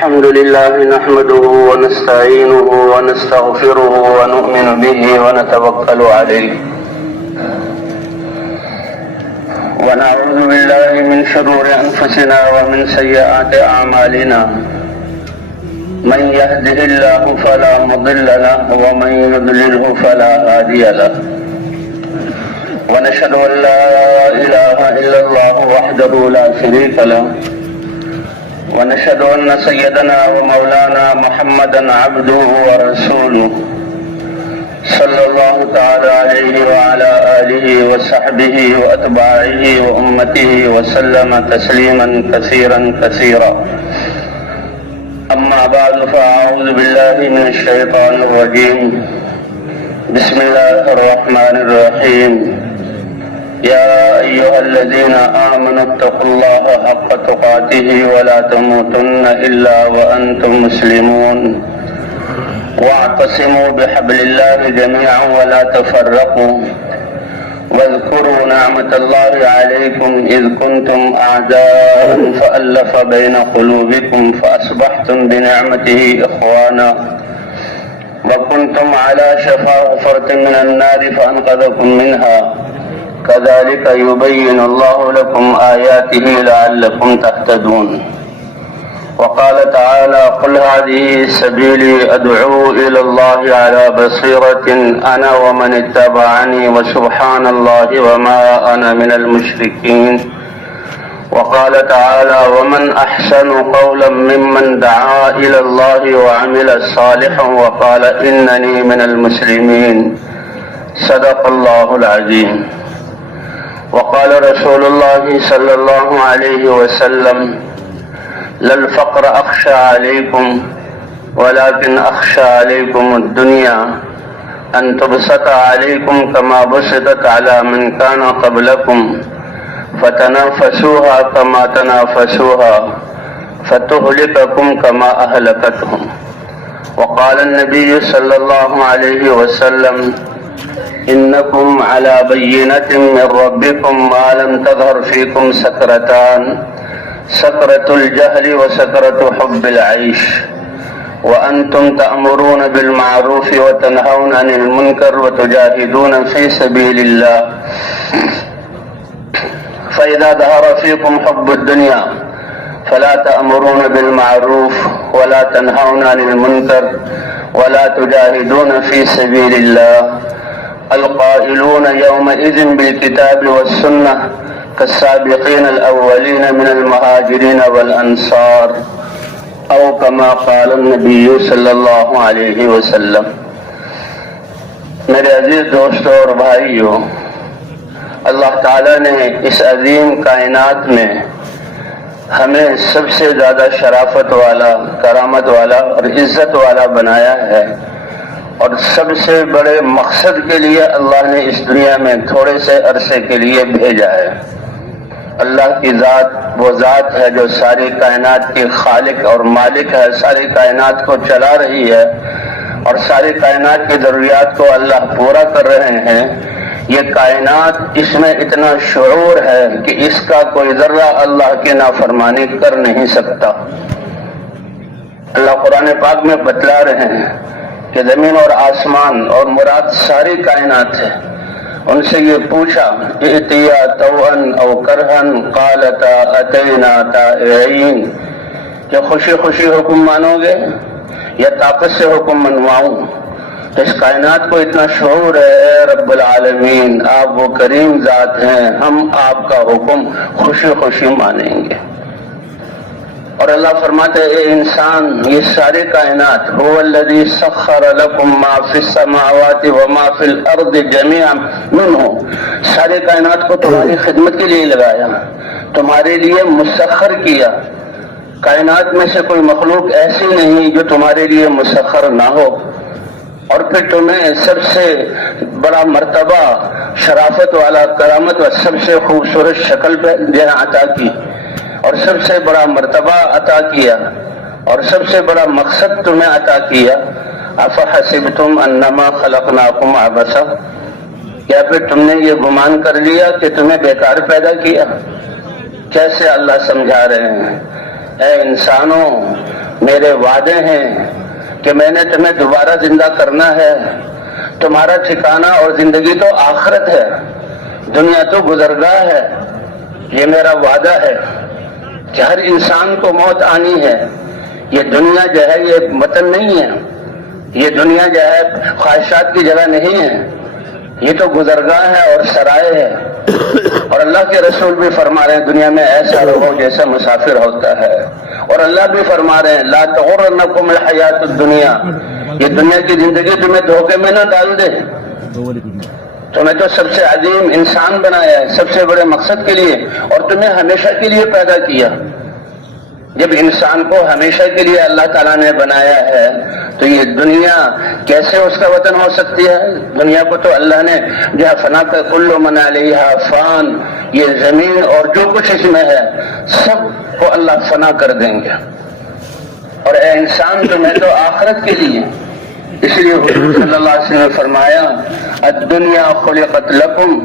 الحمد لله نحمده ونستعينه ونستغفره ونؤمن به ونتوكل عليه ونعوذ بالله من شرور أنفسنا ومن سيئات أعمالنا من يهده الله فلا مضل له ومن يضلله فلا هادي له ونشهد أن لا إله إلا الله وحده لا شريك له ونشهد أن سيدنا ومولانا محمدا عبده ورسوله صلى الله تعالى عليه وعلى آله وصحبه وأتباعه وأمته وسلم تسليما كثيرا كثيرا. أما بعد فأعوذ بالله من الشيطان الرجيم. بسم الله الرحمن الرحيم. يا أيها الذين آمنوا اتقوا الله حق تقاته ولا تموتن إلا وأنتم مسلمون واعتصموا بحبل الله جميعا ولا تفرقوا واذكروا نعمة الله عليكم إذ كنتم أعداء فألف بين قلوبكم فأصبحتم بنعمته إخوانا وكنتم على شفا حفرة من النار فأنقذكم منها كذلك يبين الله لكم آياته لعلكم تهتدون. وقال تعالى قل هذه سبيلي أدعو إلى الله على بصيرة أنا ومن اتبعني وسبحان الله وما أنا من المشركين. وقال تعالى ومن أحسن قولا ممن دعا إلى الله وعمل صالحا وقال إنني من المسلمين. صدق الله العظيم. وقال رسول الله صلى الله عليه وسلم لا الفقر أخشى عليكم ولكن أخشى عليكم الدنيا أن تبسط عليكم كما بسطت على من كان قبلكم فتنافسوها كما تنافسوها فتهلككم كما أهلكتهم. وقال النبي صلى الله عليه وسلم إنكم على بينة من ربكم ما لم تظهر فيكم سكرتان سكرة الجهل وسكرة حب العيش وأنتم تأمرون بالمعروف وتنهون عن المنكر وتجاهدون في سبيل الله فإذا ظهر فيكم حب الدنيا فلا تأمرون بالمعروف ولا تنهون عن المنكر ولا تجاهدون في سبيل الله القائلون يومئذ بالكتاب والسنة كالسابقين الأولين من المهاجرين والأنصار أو كما قال النبي صلی اللہ علیہ وسلم. میرے عزیز دوستوں اور بھائیوں، اللہ تعالیٰ نے اس عظیم کائنات میں ہمیں سب سے زیادہ شرافت والا، کرامت والا اور عزت والا بنایا ہے، اور سب سے بڑے مقصد کے لیے اللہ نے اس دنیا میں تھوڑے سے عرصے کے لیے بھیجا ہے. اللہ کی ذات وہ ذات ہے جو ساری کائنات کی خالق اور مالک ہے، ساری کائنات کو چلا رہی ہے اور ساری کائنات کی ضروریات کو اللہ پورا کر رہے ہیں. یہ کائنات اس میں اتنا شعور ہے کہ اس کا کوئی ذرہ اللہ کی نافرمانی کر نہیں سکتا. اللہ قرآن پاک میں بتلا رہے ہیں کہ زمین اور آسمان اور مراد ساری کائنات ہے. ان سے یہ پوچھا ائتیا طوعا او کرہا قالتا اتینا طائعین، کہ خوشی خوشی حکم مانو گے یا طاقت سے حکم منواؤں؟ اس کائنات کو اتنا شعور ہے، اے رب العالمین آپ وہ کریم ذات ہیں، ہم آپ کا حکم خوشی خوشی مانیں گے. اور اللہ فرماتے ہیں اے انسان، یہ ساری کائنات هو الذی سخر لکم ما فی السماوات وما فی الارض جميعا منہ، ساری کائنات کو تمہاری خدمت کے لیے لگایا، تمہارے لیے مسخر کیا. کائنات میں سے کوئی مخلوق ایسی نہیں جو تمہارے لیے مسخر نہ ہو، اور پھر تمہیں سب سے بڑا مرتبہ، شرافت والا، کرامت و سب سے خوبصورت شکل پہ عطا کی، اور سب سے بڑا مرتبہ عطا کیا، اور سب سے بڑا مقصد تمہیں عطا کیا. افحسبتم انما خلقناکم عبثا، کیا پھر تم نے یہ گمان کر لیا کہ تمہیں بیکار پیدا کیا؟ کیسے اللہ سمجھا رہے ہیں اے انسانوں میرے وعدے ہیں کہ میں نے تمہیں دوبارہ زندہ کرنا ہے، تمہارا ٹھکانہ اور زندگی تو آخرت ہے، دنیا تو گزرگاہ ہے۔ یہ میرا وعدہ ہے کہ ہر انسان کو موت آنی ہے۔ یہ دنیا جو ہے یہ وطن نہیں ہے، یہ دنیا جو ہے خواہشات کی جگہ نہیں ہے، یہ تو گزرگاہ ہے اور سرائے ہے۔ اور اللہ کے رسول بھی فرما رہے ہیں دنیا میں ایسا رہو جیسا مسافر ہوتا ہے، اور اللہ بھی فرما رہے ہیں لا تغرنکم الحیات الدنیا، یہ دنیا کی زندگی تمہیں دھوکے میں نہ ڈال دے۔ تمہیں تو سب سے عظیم انسان بنایا ہے سب سے بڑے مقصد کے لیے، اور تمہیں ہمیشہ کے لیے پیدا کیا۔ جب انسان کو ہمیشہ کے لیے اللہ تعالیٰ نے بنایا ہے تو یہ دنیا کیسے اس کا وطن ہو سکتی ہے؟ دنیا کو تو اللہ نے جو ہے فنا کا کل من علیہا فان، یہ زمین اور جو کچھ اس میں ہے سب کو اللہ فنا کر دیں گے، اور اے انسان تمہیں تو آخرت کے لیے، اس لیے حضور صلی اللہ علیہ وسلم نے فرمایا الدنیا خلقت لکم،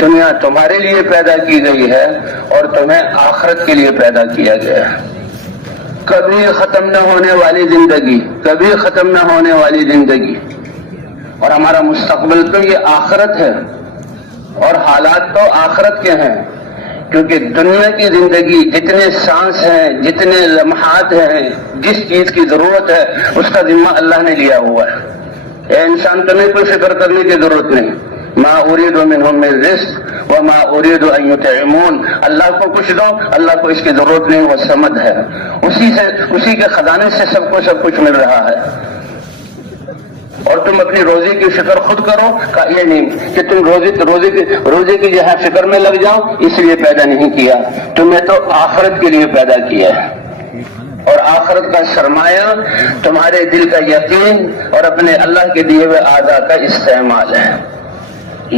دنیا تمہارے لیے پیدا کی گئی ہے اور تمہیں آخرت کے لیے پیدا کیا گیا ہے۔ کبھی ختم نہ ہونے والی زندگی، کبھی ختم نہ ہونے والی زندگی، اور ہمارا مستقبل تو یہ آخرت ہے، اور حالات تو آخرت کے ہیں، کیونکہ دنیا کی زندگی جتنے سانس ہیں، جتنے لمحات ہیں، جس چیز کی ضرورت ہے اس کا ذمہ اللہ نے لیا ہوا ہے۔ اے انسان تمہیں کوئی فکر کرنے کی ضرورت نہیں۔ ما اريد منهم من رزق وما اريد ان يطعمون، اللہ کو کچھ دو، اللہ کو اس کی ضرورت نہیں، وہ صمد ہے، اسی کے خزانے سے سب کچھ مل رہا ہے۔ اور تم اپنی روزی کی فکر خود کرو، یہ نہیں کہ تم روزی کی جو ہے فکر میں لگ جاؤ، اس لیے پیدا نہیں کیا، تمہیں تو آخرت کے لیے پیدا کیا ہے، اور آخرت کا سرمایہ تمہارے دل کا یقین اور اپنے اللہ کے دیے ہوئے اعضاء کا استعمال ہے۔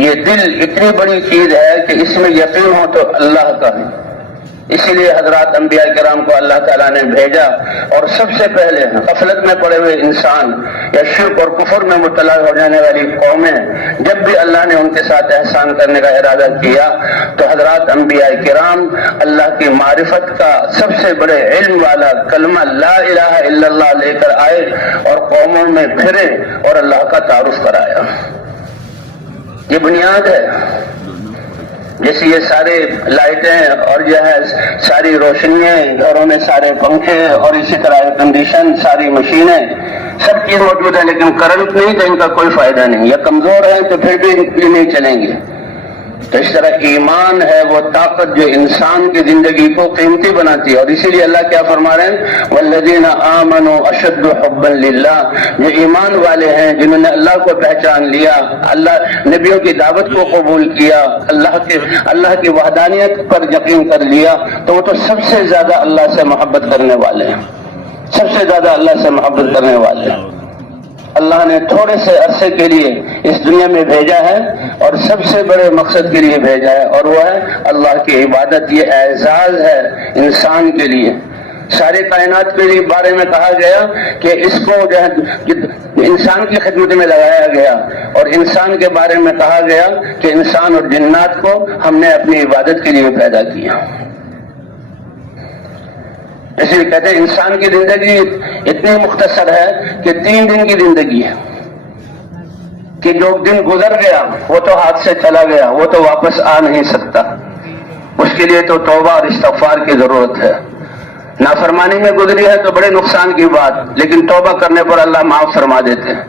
یہ دل اتنی بڑی چیز ہے کہ اس میں یقین ہو تو اللہ کا ہے، اسی لیے حضرات انبیاء کرام کو اللہ تعالیٰ نے بھیجا، اور سب سے پہلے غفلت میں پڑے ہوئے انسان یا شرک اور کفر میں مبتلا ہو جانے والی قومیں، جب بھی اللہ نے ان کے ساتھ احسان کرنے کا ارادہ کیا تو حضرات انبیاء کرام اللہ کی معرفت کا سب سے بڑے علم والا کلمہ لا الہ الا اللہ لے کر آئے اور قوموں میں پھرے اور اللہ کا تعارف کرایا۔ یہ بنیاد ہے، جیسے یہ سارے لائٹیں اور جو ہے ساری روشنیاں، گھروں میں سارے پنکھے اور اسی طرح کنڈیشن، ساری مشینیں، سب چیز موجود ہے، لیکن کرنٹ نہیں تو ان کا کوئی فائدہ نہیں، یا کمزور ہے تو پھر بھی نہیں چلیں گے۔ تو اس طرح ایمان ہے وہ طاقت جو انسان کی زندگی کو قیمتی بناتی ہے، اور اسی لیے اللہ کیا فرما رہے ہیں والذین آمنوا اشد حبا للہ، جو ایمان والے ہیں جنہوں نے اللہ کو پہچان لیا، اللہ نبیوں کی دعوت کو قبول کیا، اللہ کی وحدانیت پر یقین کر لیا، تو وہ تو سب سے زیادہ اللہ سے محبت کرنے والے ہیں، سب سے زیادہ اللہ سے محبت کرنے والے ہیں۔ اللہ نے تھوڑے سے عرصے کے لیے اس دنیا میں بھیجا ہے اور سب سے بڑے مقصد کے لیے بھیجا ہے، اور وہ ہے اللہ کی عبادت۔ یہ اعزاز ہے انسان کے لیے، ساری کائنات کے لیے بارے میں کہا گیا کہ اس کو جو ہے انسان کی خدمت میں لگایا گیا، اور انسان کے بارے میں کہا گیا کہ انسان اور جنات کو ہم نے اپنی عبادت کے لیے پیدا کیا۔ اس لیے کہتے ہیں انسان کی زندگی اتنی مختصر ہے کہ 3 دن کی زندگی ہے، کہ جو دن گزر گیا وہ تو ہاتھ سے چلا گیا، وہ تو واپس آ نہیں سکتا، اس کے لیے تو توبہ اور استغفار کی ضرورت ہے۔ نافرمانی میں گزری ہے تو بڑے نقصان کی بات، لیکن توبہ کرنے پر اللہ معاف فرما دیتے ہیں۔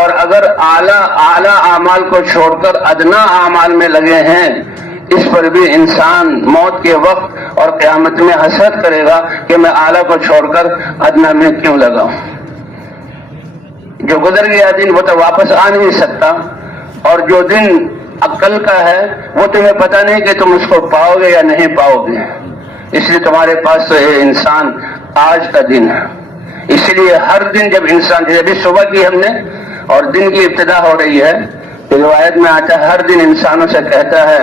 اور اگر اعلیٰ اعمال کو چھوڑ کر ادنا اعمال میں لگے ہیں، اس پر بھی انسان موت کے وقت اور قیامت میں حسرت کرے گا کہ میں اعلیٰ کو چھوڑ کر ادنا میں کیوں لگا ہوں۔ جو گزر گیا دن وہ تو واپس آ نہیں سکتا، اور جو دن عقل کا ہے وہ تمہیں پتہ نہیں کہ تم اس کو پاؤ گے یا نہیں پاؤ گے، اس لیے تمہارے پاس تو یہ انسان آج کا دن ہے۔ اسی لیے ہر دن جب انسان، ابھی صبح کی ہم نے اور دن کی ابتدا ہو رہی ہے، روایت میں آتا ہے ہر دن انسانوں سے کہتا ہے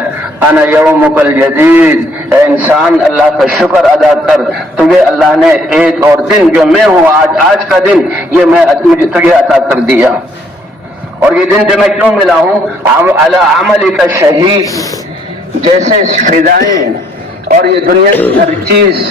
انا یومک الجدید، اے انسان اللہ کا شکر ادا کر، تجھے اللہ نے ایک اور دن جو میں ہوں آج کا دن یہ میں تجھے عطا کر دیا، اور یہ دن جو میں کیوں ملا ہوں علی عملک شہید، جیسے فضائیں اور یہ دنیا کی ہر چیز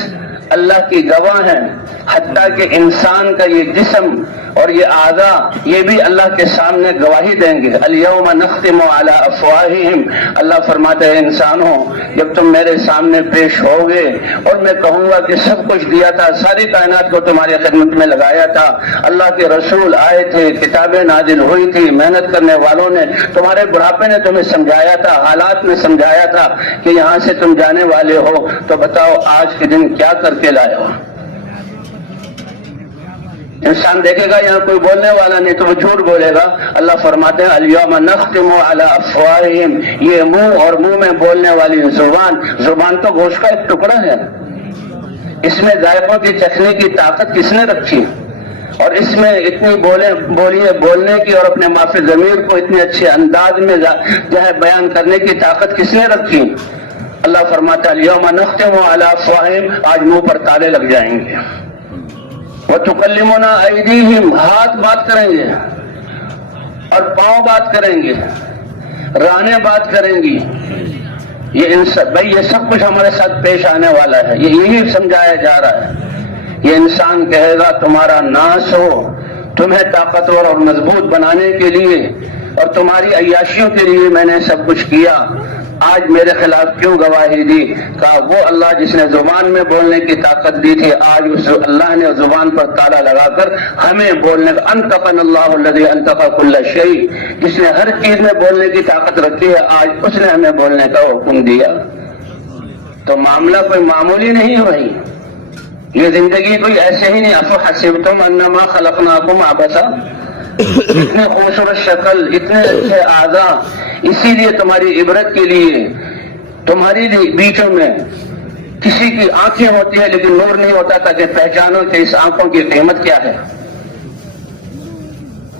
اللہ کی گواہ ہیں، حتیٰ کہ انسان کا یہ جسم اور یہ اعضاء یہ بھی اللہ کے سامنے گواہی دیں گے۔ الیوم نختم علی افواہہم، اللہ فرماتے ہیں انسانوں جب تم میرے سامنے پیش ہوگے اور میں کہوں گا کہ سب کچھ دیا تھا، ساری کائنات کو تمہاری خدمت میں لگایا تھا، اللہ کے رسول آئے تھے، کتابیں نازل ہوئی تھی، محنت کرنے والوں نے، تمہارے بڑھاپے نے تمہیں سمجھایا تھا، حالات میں سمجھایا تھا کہ یہاں سے تم جانے والے ہو، تو بتاؤ آج کے دن کیا کر کے لائے ہو؟ انسان دیکھے گا یہاں کوئی بولنے والا نہیں تو وہ جھوٹ بولے گا۔ اللہ فرماتے ہیں الیوم نختم علی افواہہم، یہ منہ اور منہ میں بولنے والی زبان تو گوشت کا ایک ٹکڑا ہے، اس میں ذائقوں کی چکھنے کی طاقت کس نے رکھی؟ اور اس میں اتنی بولنے کی اور اپنے معافی ضمیر کو اتنے اچھے انداز میں جو ہے بیان کرنے کی طاقت کس نے رکھی؟ اللہ فرماتا ہے الیوم نختم علی افواہہم، آج منہ پر تالے لگ جائیں گے۔ وَتُكَلِّمُنَا أَيْدِيهِمْ، ہاتھ بات کریں گے اور پاؤں بات کریں گے، رانیں بات کریں گی۔ یہ سب کچھ ہمارے ساتھ پیش آنے والا ہے، یہی سمجھایا جا رہا ہے۔ یہ انسان کہے گا تمہارا ناس ہو، تمہیں طاقتور اور مضبوط بنانے کے لیے اور تمہاری عیاشیوں کے لیے میں نے سب کچھ کیا، آج میرے خلاف کیوں گواہی دی؟ کہا وہ اللہ جس نے زبان میں بولنے کی طاقت دی تھی، آج اس اللہ نے زبان پر تالا لگا کر ہمیں بولنے کا، انطقنا اللہ الذی انطق کل شیء، جس نے ہر چیز میں بولنے کی طاقت رکھی ہے، آج اس نے ہمیں بولنے کا حکم دیا۔ تو معاملہ کوئی معمولی نہیں ہے بھائی، یہ زندگی کوئی ایسے ہی نہیں۔ افحسبتم انما خلقناکم عبثا، اتنے خوبصورت شکل، اتنے اچھے اعضاء، اسی لیے تمہاری عبرت کے لیے تمہاری بیچوں میں کسی کی آنکھیں ہوتی ہیں لیکن نور نہیں ہوتا تاکہ پہچانو کہ اس آنکھوں کی قیمت کیا ہے،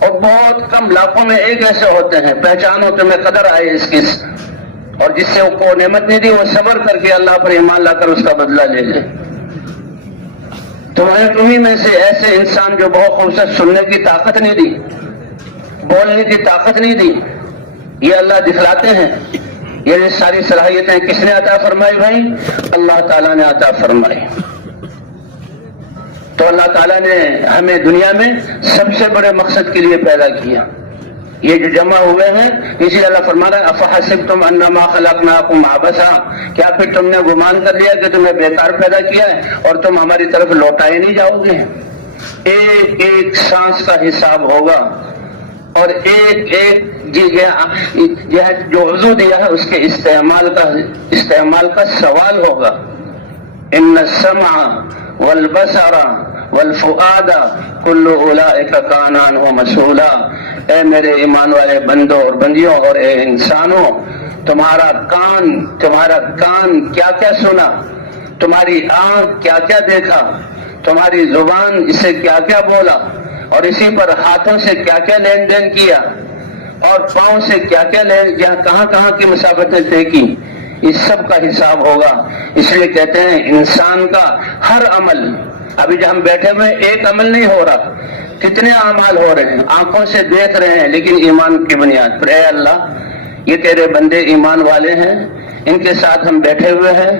اور بہت کم لاکھوں میں ایک ایسے ہوتے ہیں پہچانو تمہیں قدر آئے اس کی، اور جس سے وہ نعمت نہیں دی وہ صبر کر کے اللہ پر ایمان لا کر اس کا بدلہ لے لے۔ تمہیں میں سے ایسے انسان جو بہت خوبصورت سننے کی طاقت نہیں دی، بولنے کی طاقت نہیں دی، یہ اللہ دکھلاتے ہیں۔ یہ ساری صلاحیتیں کس نے عطا فرمائی بھائی؟ اللہ تعالیٰ نے عطا فرمائی۔ تو اللہ تعالیٰ نے ہمیں دنیا میں سب سے بڑے مقصد کے لیے پیدا کیا۔ یہ جو جمع ہوئے ہیں اسی لیے اللہ فرما رہا ہے افحسبتم انما خلقناکم عبثا، کیا پھر تم نے گمان کر لیا کہ تمہیں بیکار پیدا کیا ہے اور تم ہماری طرف لوٹائے نہیں جاؤ گے؟ ایک ایک سانس کا حساب ہوگا اور ایک ایک جو وضو دیا ہے اس کے استعمال کا سوال ہوگا۔ ان السمع والبصر والفؤاد کل اولئک کان عنہ مسئولا، اے میرے ایمان والے بندوں اور بندیوں اور اے انسانوں، تمہارا کان کیا کیا سنا، تمہاری آنکھ کیا کیا دیکھا، تمہاری زبان اسے کیا کیا بولا، اور اسی پر ہاتھوں سے کیا کیا لین دین کیا، اور پاؤں سے کیا کیا کہاں کہاں کی مسافتیں طے کی، اس سب کا حساب ہوگا۔ اس لیے کہتے ہیں انسان کا ہر عمل، ابھی جو ہم بیٹھے ہوئے ایک عمل نہیں ہو رہا، کتنے اعمال ہو رہے ہیں، آنکھوں سے دیکھ رہے ہیں، لیکن ایمان کی بنیاد پر۔ اے اللہ یہ تیرے بندے ایمان والے ہیں، ان کے ساتھ ہم بیٹھے ہوئے ہیں،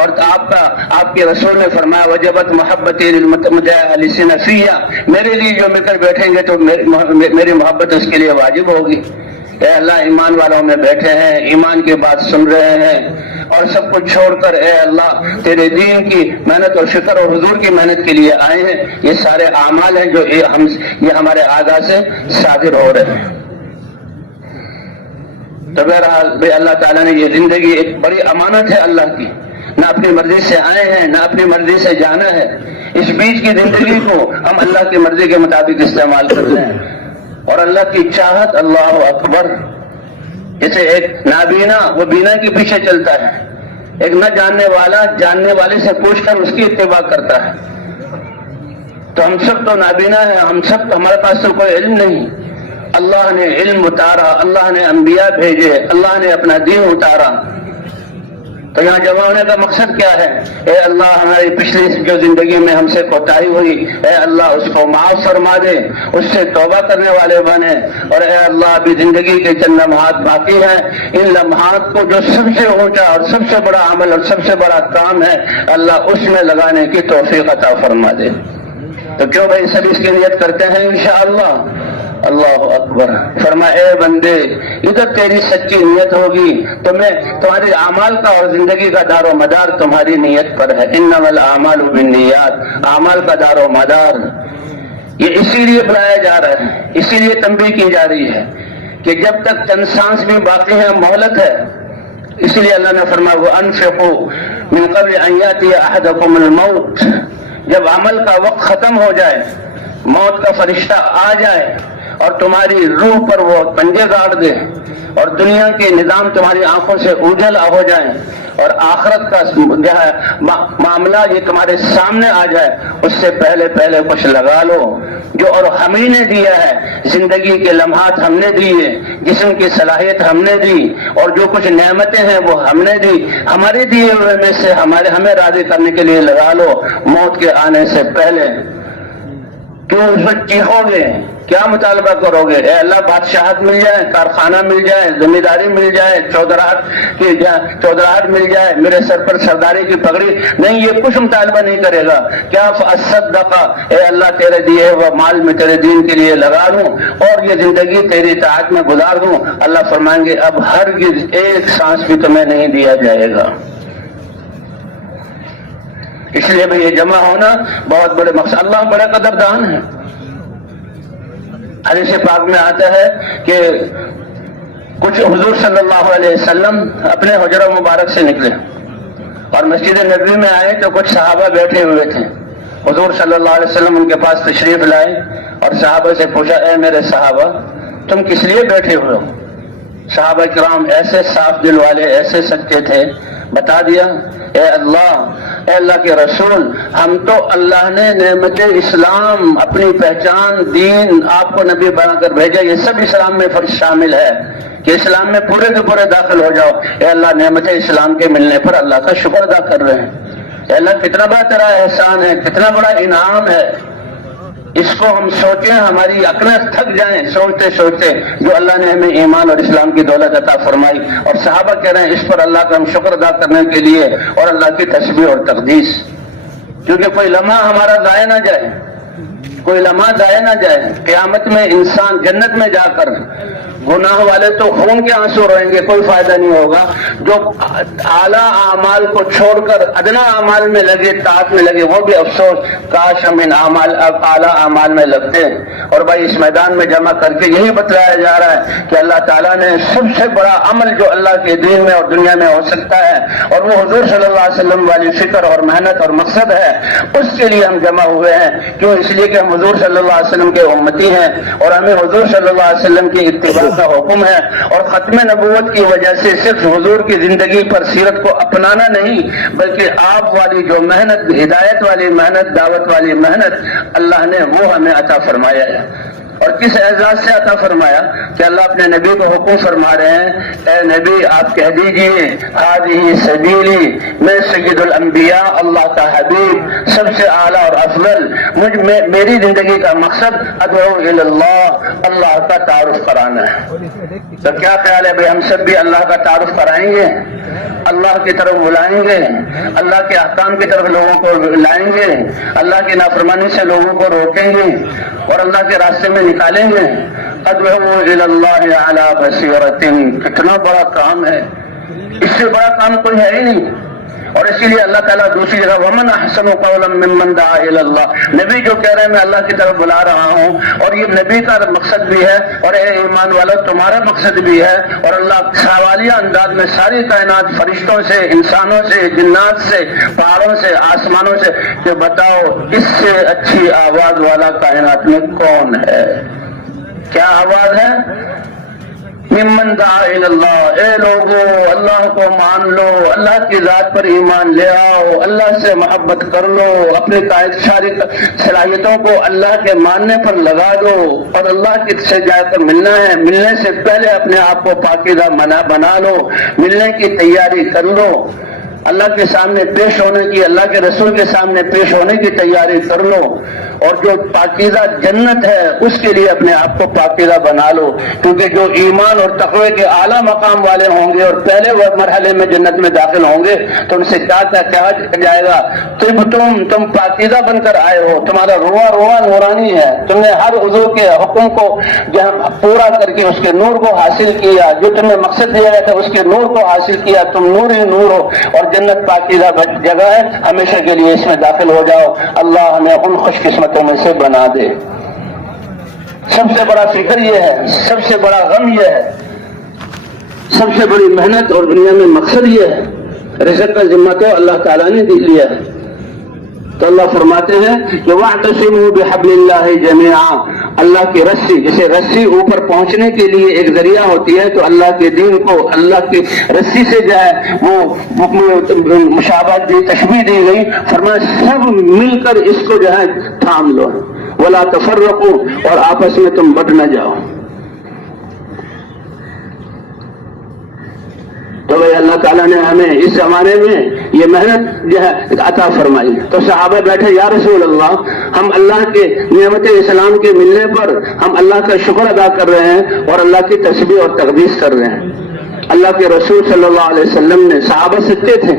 اور آپ کے رسول نے فرمایا وجبت محبتی للمجالسین فیہا، میرے لیے جو مل کر بیٹھیں گے تو میری محبت اس کے لیے واجب ہوگی۔ اے اللہ ایمان والوں میں بیٹھے ہیں، ایمان کی بات سن رہے ہیں، اور سب کچھ چھوڑ کر اے اللہ تیرے دین کی محنت اور شکر اور حضور کی محنت کے لیے آئے ہیں۔ یہ سارے اعمال ہیں جو یہ ہمارے اعضاء سے صادر ہو رہے ہیں۔ تو بہرحال اللہ تعالیٰ نے یہ زندگی ایک بڑی امانت ہے اللہ کی، نہ اپنی مرضی سے آئے ہیں نہ اپنی مرضی سے جانا ہے، اس بیچ کی زندگی کو ہم اللہ کی مرضی کے مطابق استعمال کر رہے ہیں، اور اللہ کی چاہت، اللہ اکبر۔ جیسے ایک نابینا وہ بینا کے پیچھے چلتا ہے، ایک نہ جاننے والا جاننے والے سے پوچھ کر اس کی اتباع کرتا ہے۔ تو ہم سب تو نابینا ہیں، ہمارے پاس تو کوئی علم نہیں، اللہ نے علم اتارا، اللہ نے انبیاء بھیجے، اللہ نے اپنا دین اتارا، تو یہاں جمع ہونے کا مقصد کیا ہے؟ اے اللہ ہماری پچھلی جو زندگی میں ہم سے کوتاہی ہوئی، اے اللہ اس کو معاف فرما دے، اس سے توبہ کرنے والے بنے، اور اے اللہ ابھی زندگی کے چند لمحات باقی ہیں، ان لمحات کو جو سب سے اونچا اور سب سے بڑا عمل اور سب سے بڑا کام ہے اللہ اس میں لگانے کی توفیق عطا فرما دے۔ تو کیوں بھائی سب اس کی نیت کرتے ہیں انشاءاللہ؟ اللہ اکبر۔ فرما اے بندے ادھر تیری سچی نیت ہوگی تو میں تمہارے اعمال کا اور زندگی کا دار و مدار تمہاری نیت پر ہے۔ انما الاعمال بالنیات، اعمال کا دار و مدار یہ اسی لیے بلایا جا رہا ہے، اسی لیے تنبیہ کی جا رہی ہے کہ جب تک چند سانس بھی باقی ہے مہلت ہے، اس لیے اللہ نے فرمایا وَأَنفِقُوا مِن قَبْلِ أَن يَأْتِيَ أَحَدَكُمُ الْمَوْتُ، جب عمل کا وقت ختم ہو جائے، موت کا فرشتہ آ جائے اور تمہاری روح پر وہ پنجے گاڑ دے اور دنیا کے نظام تمہاری آنکھوں سے اوجھل ہو جائیں اور آخرت کا جو ہے معاملہ یہ تمہارے سامنے آ جائے، اس سے پہلے پہلے کچھ لگا لو جو اور ہم ہی نے دیا ہے، زندگی کے لمحات ہم نے دیے، جسم کی صلاحیت ہم نے دی، اور جو کچھ نعمتیں ہیں وہ ہم نے دی، ہمارے دیے ہوئے میں سے ہمیں راضی کرنے کے لیے لگا لو موت کے آنے سے پہلے۔ کیوں اس وقت چیخو گے؟ کیا مطالبہ کرو گے؟ اے اللہ بادشاہت مل جائے، کارخانہ مل جائے، ذمہ داری مل جائے، چودراہٹ مل جائے، میرے سر پر سرداری کی پگڑی، نہیں، یہ کچھ مطالبہ نہیں کرے گا۔ کیا فاصدق، اے اللہ تیرے دیے وہ مال میں تیرے دین کے لیے لگا دوں اور یہ زندگی تیری اطاعت میں گزار دوں۔ اللہ فرمائیں گے اب ہرگز ایک سانس بھی تمہیں نہیں دیا جائے گا۔ اس لیے بھی یہ جمع ہونا بہت بڑے مقصد، اللہ بڑے قدردان ہے۔ حدیث پاک میں آتا ہے کہ کچھ حضور صلی اللہ علیہ وسلم اپنے حجرہ مبارک سے نکلے اور مسجد نبوی میں آئے تو کچھ صحابہ بیٹھے ہوئے تھے۔ حضور صلی اللہ علیہ وسلم ان کے پاس تشریف لائے اور صحابہ سے پوچھا اے میرے صحابہ تم کس لیے بیٹھے ہوئے ہو؟ صحابہ کرام ایسے صاف دل والے، ایسے سچے تھے، بتا دیا اے اللہ کے رسول، ہم تو اللہ نے نعمت اسلام، اپنی پہچان، دین، آپ کو نبی بنا کر بھیجا، یہ سب اسلام میں فرض شامل ہے کہ اسلام میں پورے کے پورے داخل ہو جاؤ۔ اے اللہ نعمت اسلام کے ملنے پر اللہ کا شکر ادا کر رہے ہیں۔ اے اللہ کتنا بڑا تیرا احسان ہے، کتنا بڑا انعام ہے، اس کو ہم سوچیں، ہماری عقلیں تھک جائیں سوچتے سوچتے جو اللہ نے ہمیں ایمان اور اسلام کی دولت عطا فرمائی۔ اور صحابہ کہہ رہے ہیں اس پر اللہ کا ہم شکر ادا کرنے کے لیے اور اللہ کی تسبیح اور تقدیس، کیونکہ کوئی لمحہ ہمارا ضائع نہ جائے، کوئی لمحہ ضائع نہ جائے۔ قیامت میں انسان جنت میں جا کر گناہ والے تو خون کے آنسو روئیں گے، کوئی فائدہ نہیں ہوگا۔ جو اعلیٰ اعمال کو چھوڑ کر ادنا اعمال میں لگے، طاعت میں لگے، وہ بھی افسوس، کاش ہم ان اعلیٰ اعمال میں لگتے۔ اور بھائی اس میدان میں جمع کر کے یہی بتلایا جا رہا ہے کہ اللہ تعالیٰ نے سب سے بڑا عمل جو اللہ کے دین میں اور دنیا میں ہو سکتا ہے، اور وہ حضور صلی اللہ علیہ وسلم والی فکر اور محنت اور مقصد ہے، اس کے لیے ہم جمع ہوئے ہیں۔ کیوں؟ اس لیے کہ ہم حضور صلی اللہ علیہ وسلم کے امتی ہیں اور ہمیں حضور صلی اللہ علیہ وسلم کی اتباع کا حکم ہے، اور ختم نبوت کی وجہ سے صرف حضور کی زندگی پر سیرت کو اپنانا نہیں بلکہ آپ والی جو محنت، ہدایت والی محنت، دعوت والی محنت اللہ نے وہ ہمیں عطا فرمایا ہے۔ اور کس اعزاز سے عطا فرمایا کہ اللہ اپنے نبی کو حکم فرما رہے ہیں اے نبی آپ کہہ دیجئے ہذہ سبیلی، میں سید الانبیاء، اللہ کا حبیب، سب سے اعلیٰ اور افضل، میری زندگی کا مقصد ادعو الی اللہ، اللہ کا تعارف کرانا ہے۔ تو کیا خیال ہے بھائی ہم سب بھی اللہ کا تعارف کرائیں گے، اللہ کی طرف بلائیں گے، اللہ کے احکام کی طرف لوگوں کو لائیں گے، اللہ کی نافرمانی سے لوگوں کو روکیں گے اور اللہ کے راستے میں نکالیں گے؟ ادعو الی اللہ علی بصیرۃ، کتنا بڑا کام ہے، اس سے بڑا کام کوئی ہے ہی نہیں۔ اور اسی لیے اللہ تعالیٰ دوسری جگہ ومن احسن قولا ممن دعا الی اللہ، نبی جو کہہ رہے ہیں میں اللہ کی طرف بلا رہا ہوں، اور یہ نبی کا مقصد بھی ہے اور اے ایمان والو تمہارا مقصد بھی ہے۔ اور اللہ سوالیہ انداز میں ساری کائنات، فرشتوں سے، انسانوں سے، جنات سے، پہاڑوں سے، آسمانوں سے، کہ بتاؤ اس سے اچھی آواز والا کائنات میں کون ہے؟ کیا آواز ہے؟ ممن دعا الی اللہ، اے لوگو اللہ کو مان لو، اللہ کی ذات پر ایمان لے آؤ، اللہ سے محبت کر لو، اپنی ساری صلاحیتوں کو اللہ کے ماننے پر لگا دو، اور اللہ کی سے جا کر ملنا ہے، ملنے سے پہلے اپنے آپ کو پاکیزہ بنا لو، ملنے کی تیاری کر لو۔ اللہ کے سامنے پیش ہونے کی, اللہ کے رسول کے سامنے پیش ہونے کی تیاری کر لو, اور جو پاکیزہ جنت ہے اس کے لیے اپنے آپ کو پاکیزہ بنا لو, کیونکہ جو ایمان اور تقوی کے اعلیٰ مقام والے ہوں گے اور پہلے مرحلے میں جنت میں داخل ہوں گے تو ان سے کیا کہا جائے گا, تم پاکیزہ بن کر آئے ہو, تمہارا رواں نورانی ہے, تم نے ہر عضو کے حکم کو پورا کر کے اس کے نور کو حاصل کیا, جو تمہیں مقصد دیا گیا تھا اس کے نور کو حاصل کیا, تم نور ہی نور ہو, اور جنت پاکیزہ جگہ ہے, ہمیشہ کے لیے اس میں داخل ہو جاؤ. اللہ ہمیں ان خوش قسمتوں میں سے بنا دے. سب سے بڑا فکر یہ ہے, سب سے بڑا غم یہ ہے, سب سے بڑی محنت اور دنیا میں مقصد یہ ہے, رزق کا ذمہ تو اللہ تعالیٰ نے دے لیا ہے. تو اللہ فرماتے ہیں کہ وَاعْتَصِمُوا بِحَبْلِ اللَّهِ جَمِيعًا, اللہ کی رسی, جیسے رسی اوپر پہنچنے کے لیے ایک ذریعہ ہوتی ہے, تو اللہ کے دین کو اللہ کی رسی سے جو ہے وہ مشابہت دی, تشبیہ دی گئی. فرمایا سب مل کر اس کو جو ہے تھام لو, وَلَا تَفَرَّقُوا, اور آپس میں تم بٹ نہ جاؤ. تو بھائی اللہ تعالیٰ نے ہمیں اس زمانے میں یہ محنت جو ہے عطا فرمائی. تو صحابہ بیٹھے, یا رسول اللہ, ہم اللہ کے نعمت اسلام کے ملنے پر ہم اللہ کا شکر ادا کر رہے ہیں اور اللہ کی تسبیح اور تقدیس کر رہے ہیں. اللہ کے رسول صلی اللہ علیہ وسلم نے, صحابہ سچے تھے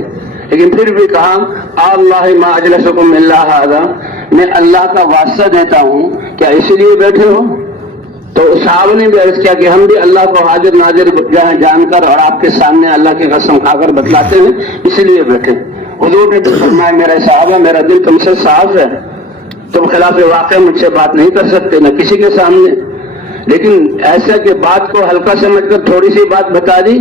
لیکن پھر بھی کہا, اللہ ما اجلسکم الا ھذا, میں اللہ کا واسطہ دیتا ہوں, کیا اسی لیے بیٹھے ہو؟ تو صحابہ نے بھی عرض کیا کہ ہم بھی اللہ کو حاضر ناظر جان کر اور آپ کے سامنے اللہ کی قسم کھا کر بتلاتے ہیں, اسی لیے بیٹھے. حضور نے فرمایا, میرے صحابہ, میرا دل تم سے صاف ہے, تم خلاف واقع مجھ سے بات نہیں کر سکتے, نہ کسی کے سامنے, لیکن ایسا کہ بات کو ہلکا سمجھ کر تھوڑی سی بات بتا دی,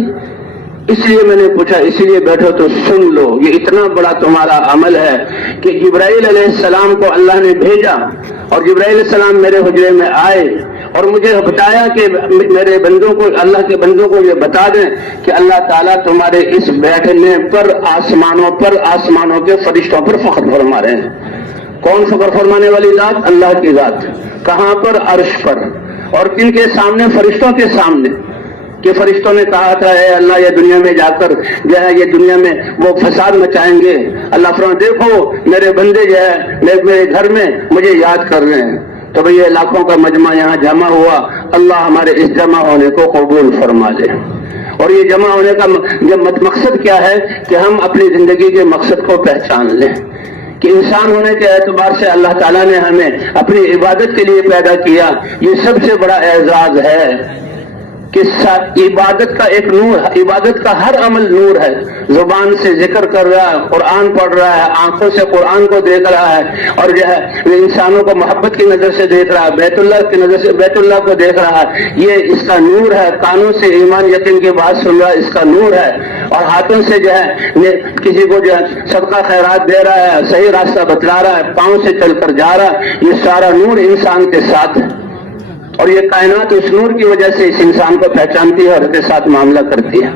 اس لیے میں نے پوچھا, اسی لیے بیٹھو تو سن لو. یہ اتنا بڑا تمہارا عمل ہے کہ جبرائیل علیہ السلام کو اللہ نے بھیجا, اور جبرائیل علیہ السلام میرے حجرے میں آئے اور مجھے بتایا کہ میرے بندوں کو, اللہ کے بندوں کو یہ بتا دیں کہ اللہ تعالیٰ تمہارے اس بیٹھنے پر آسمانوں کے فرشتوں پر فخر فرما رہے ہیں. کون فخر فرمانے والی ذات؟ اللہ کی ذات. کہاں پر؟ عرش پر. اور کن کے سامنے؟ فرشتوں کے سامنے. کہ فرشتوں نے کہا تھا, اے اللہ یہ دنیا میں جا کر جو ہے یہ دنیا میں وہ فساد مچائیں گے. اللہ فرماتا, دیکھو میرے بندے جو ہے میرے گھر میں مجھے یاد کر رہے ہیں. تو بھئی یہ لاکھوں کا مجمع یہاں جمع ہوا, اللہ ہمارے اس جمع ہونے کو قبول فرما لے. اور یہ جمع ہونے کا مقصد کیا ہے کہ ہم اپنی زندگی کے مقصد کو پہچان لیں کہ انسان ہونے کے اعتبار سے اللہ تعالیٰ نے ہمیں اپنی عبادت کے لیے پیدا کیا. یہ سب سے بڑا اعزاز ہے کہ عبادت کا ایک نور, عبادت کا ہر عمل نور ہے. زبان سے ذکر کر رہا ہے, قرآن پڑھ رہا ہے, آنکھوں سے قرآن کو دیکھ رہا ہے, اور جو ہے انسانوں کو محبت کی نظر سے دیکھ رہا ہے, بیت اللہ کی نظر سے بیت اللہ کو دیکھ رہا ہے, یہ اس کا نور ہے. کانوں سے ایمان یقین کی بات سن رہا ہے, اس کا نور ہے. اور ہاتھوں سے جو ہے کسی کو جو ہے صدقہ خیرات دے رہا ہے, صحیح راستہ بتلا رہا ہے, پاؤں سے چل کر جا رہا ہے, یہ سارا نور انسان کے ساتھ ہے. اور یہ کائنات اس نور کی وجہ سے اس انسان کو پہچانتی ہے اور اس کے ساتھ معاملہ کرتی ہے.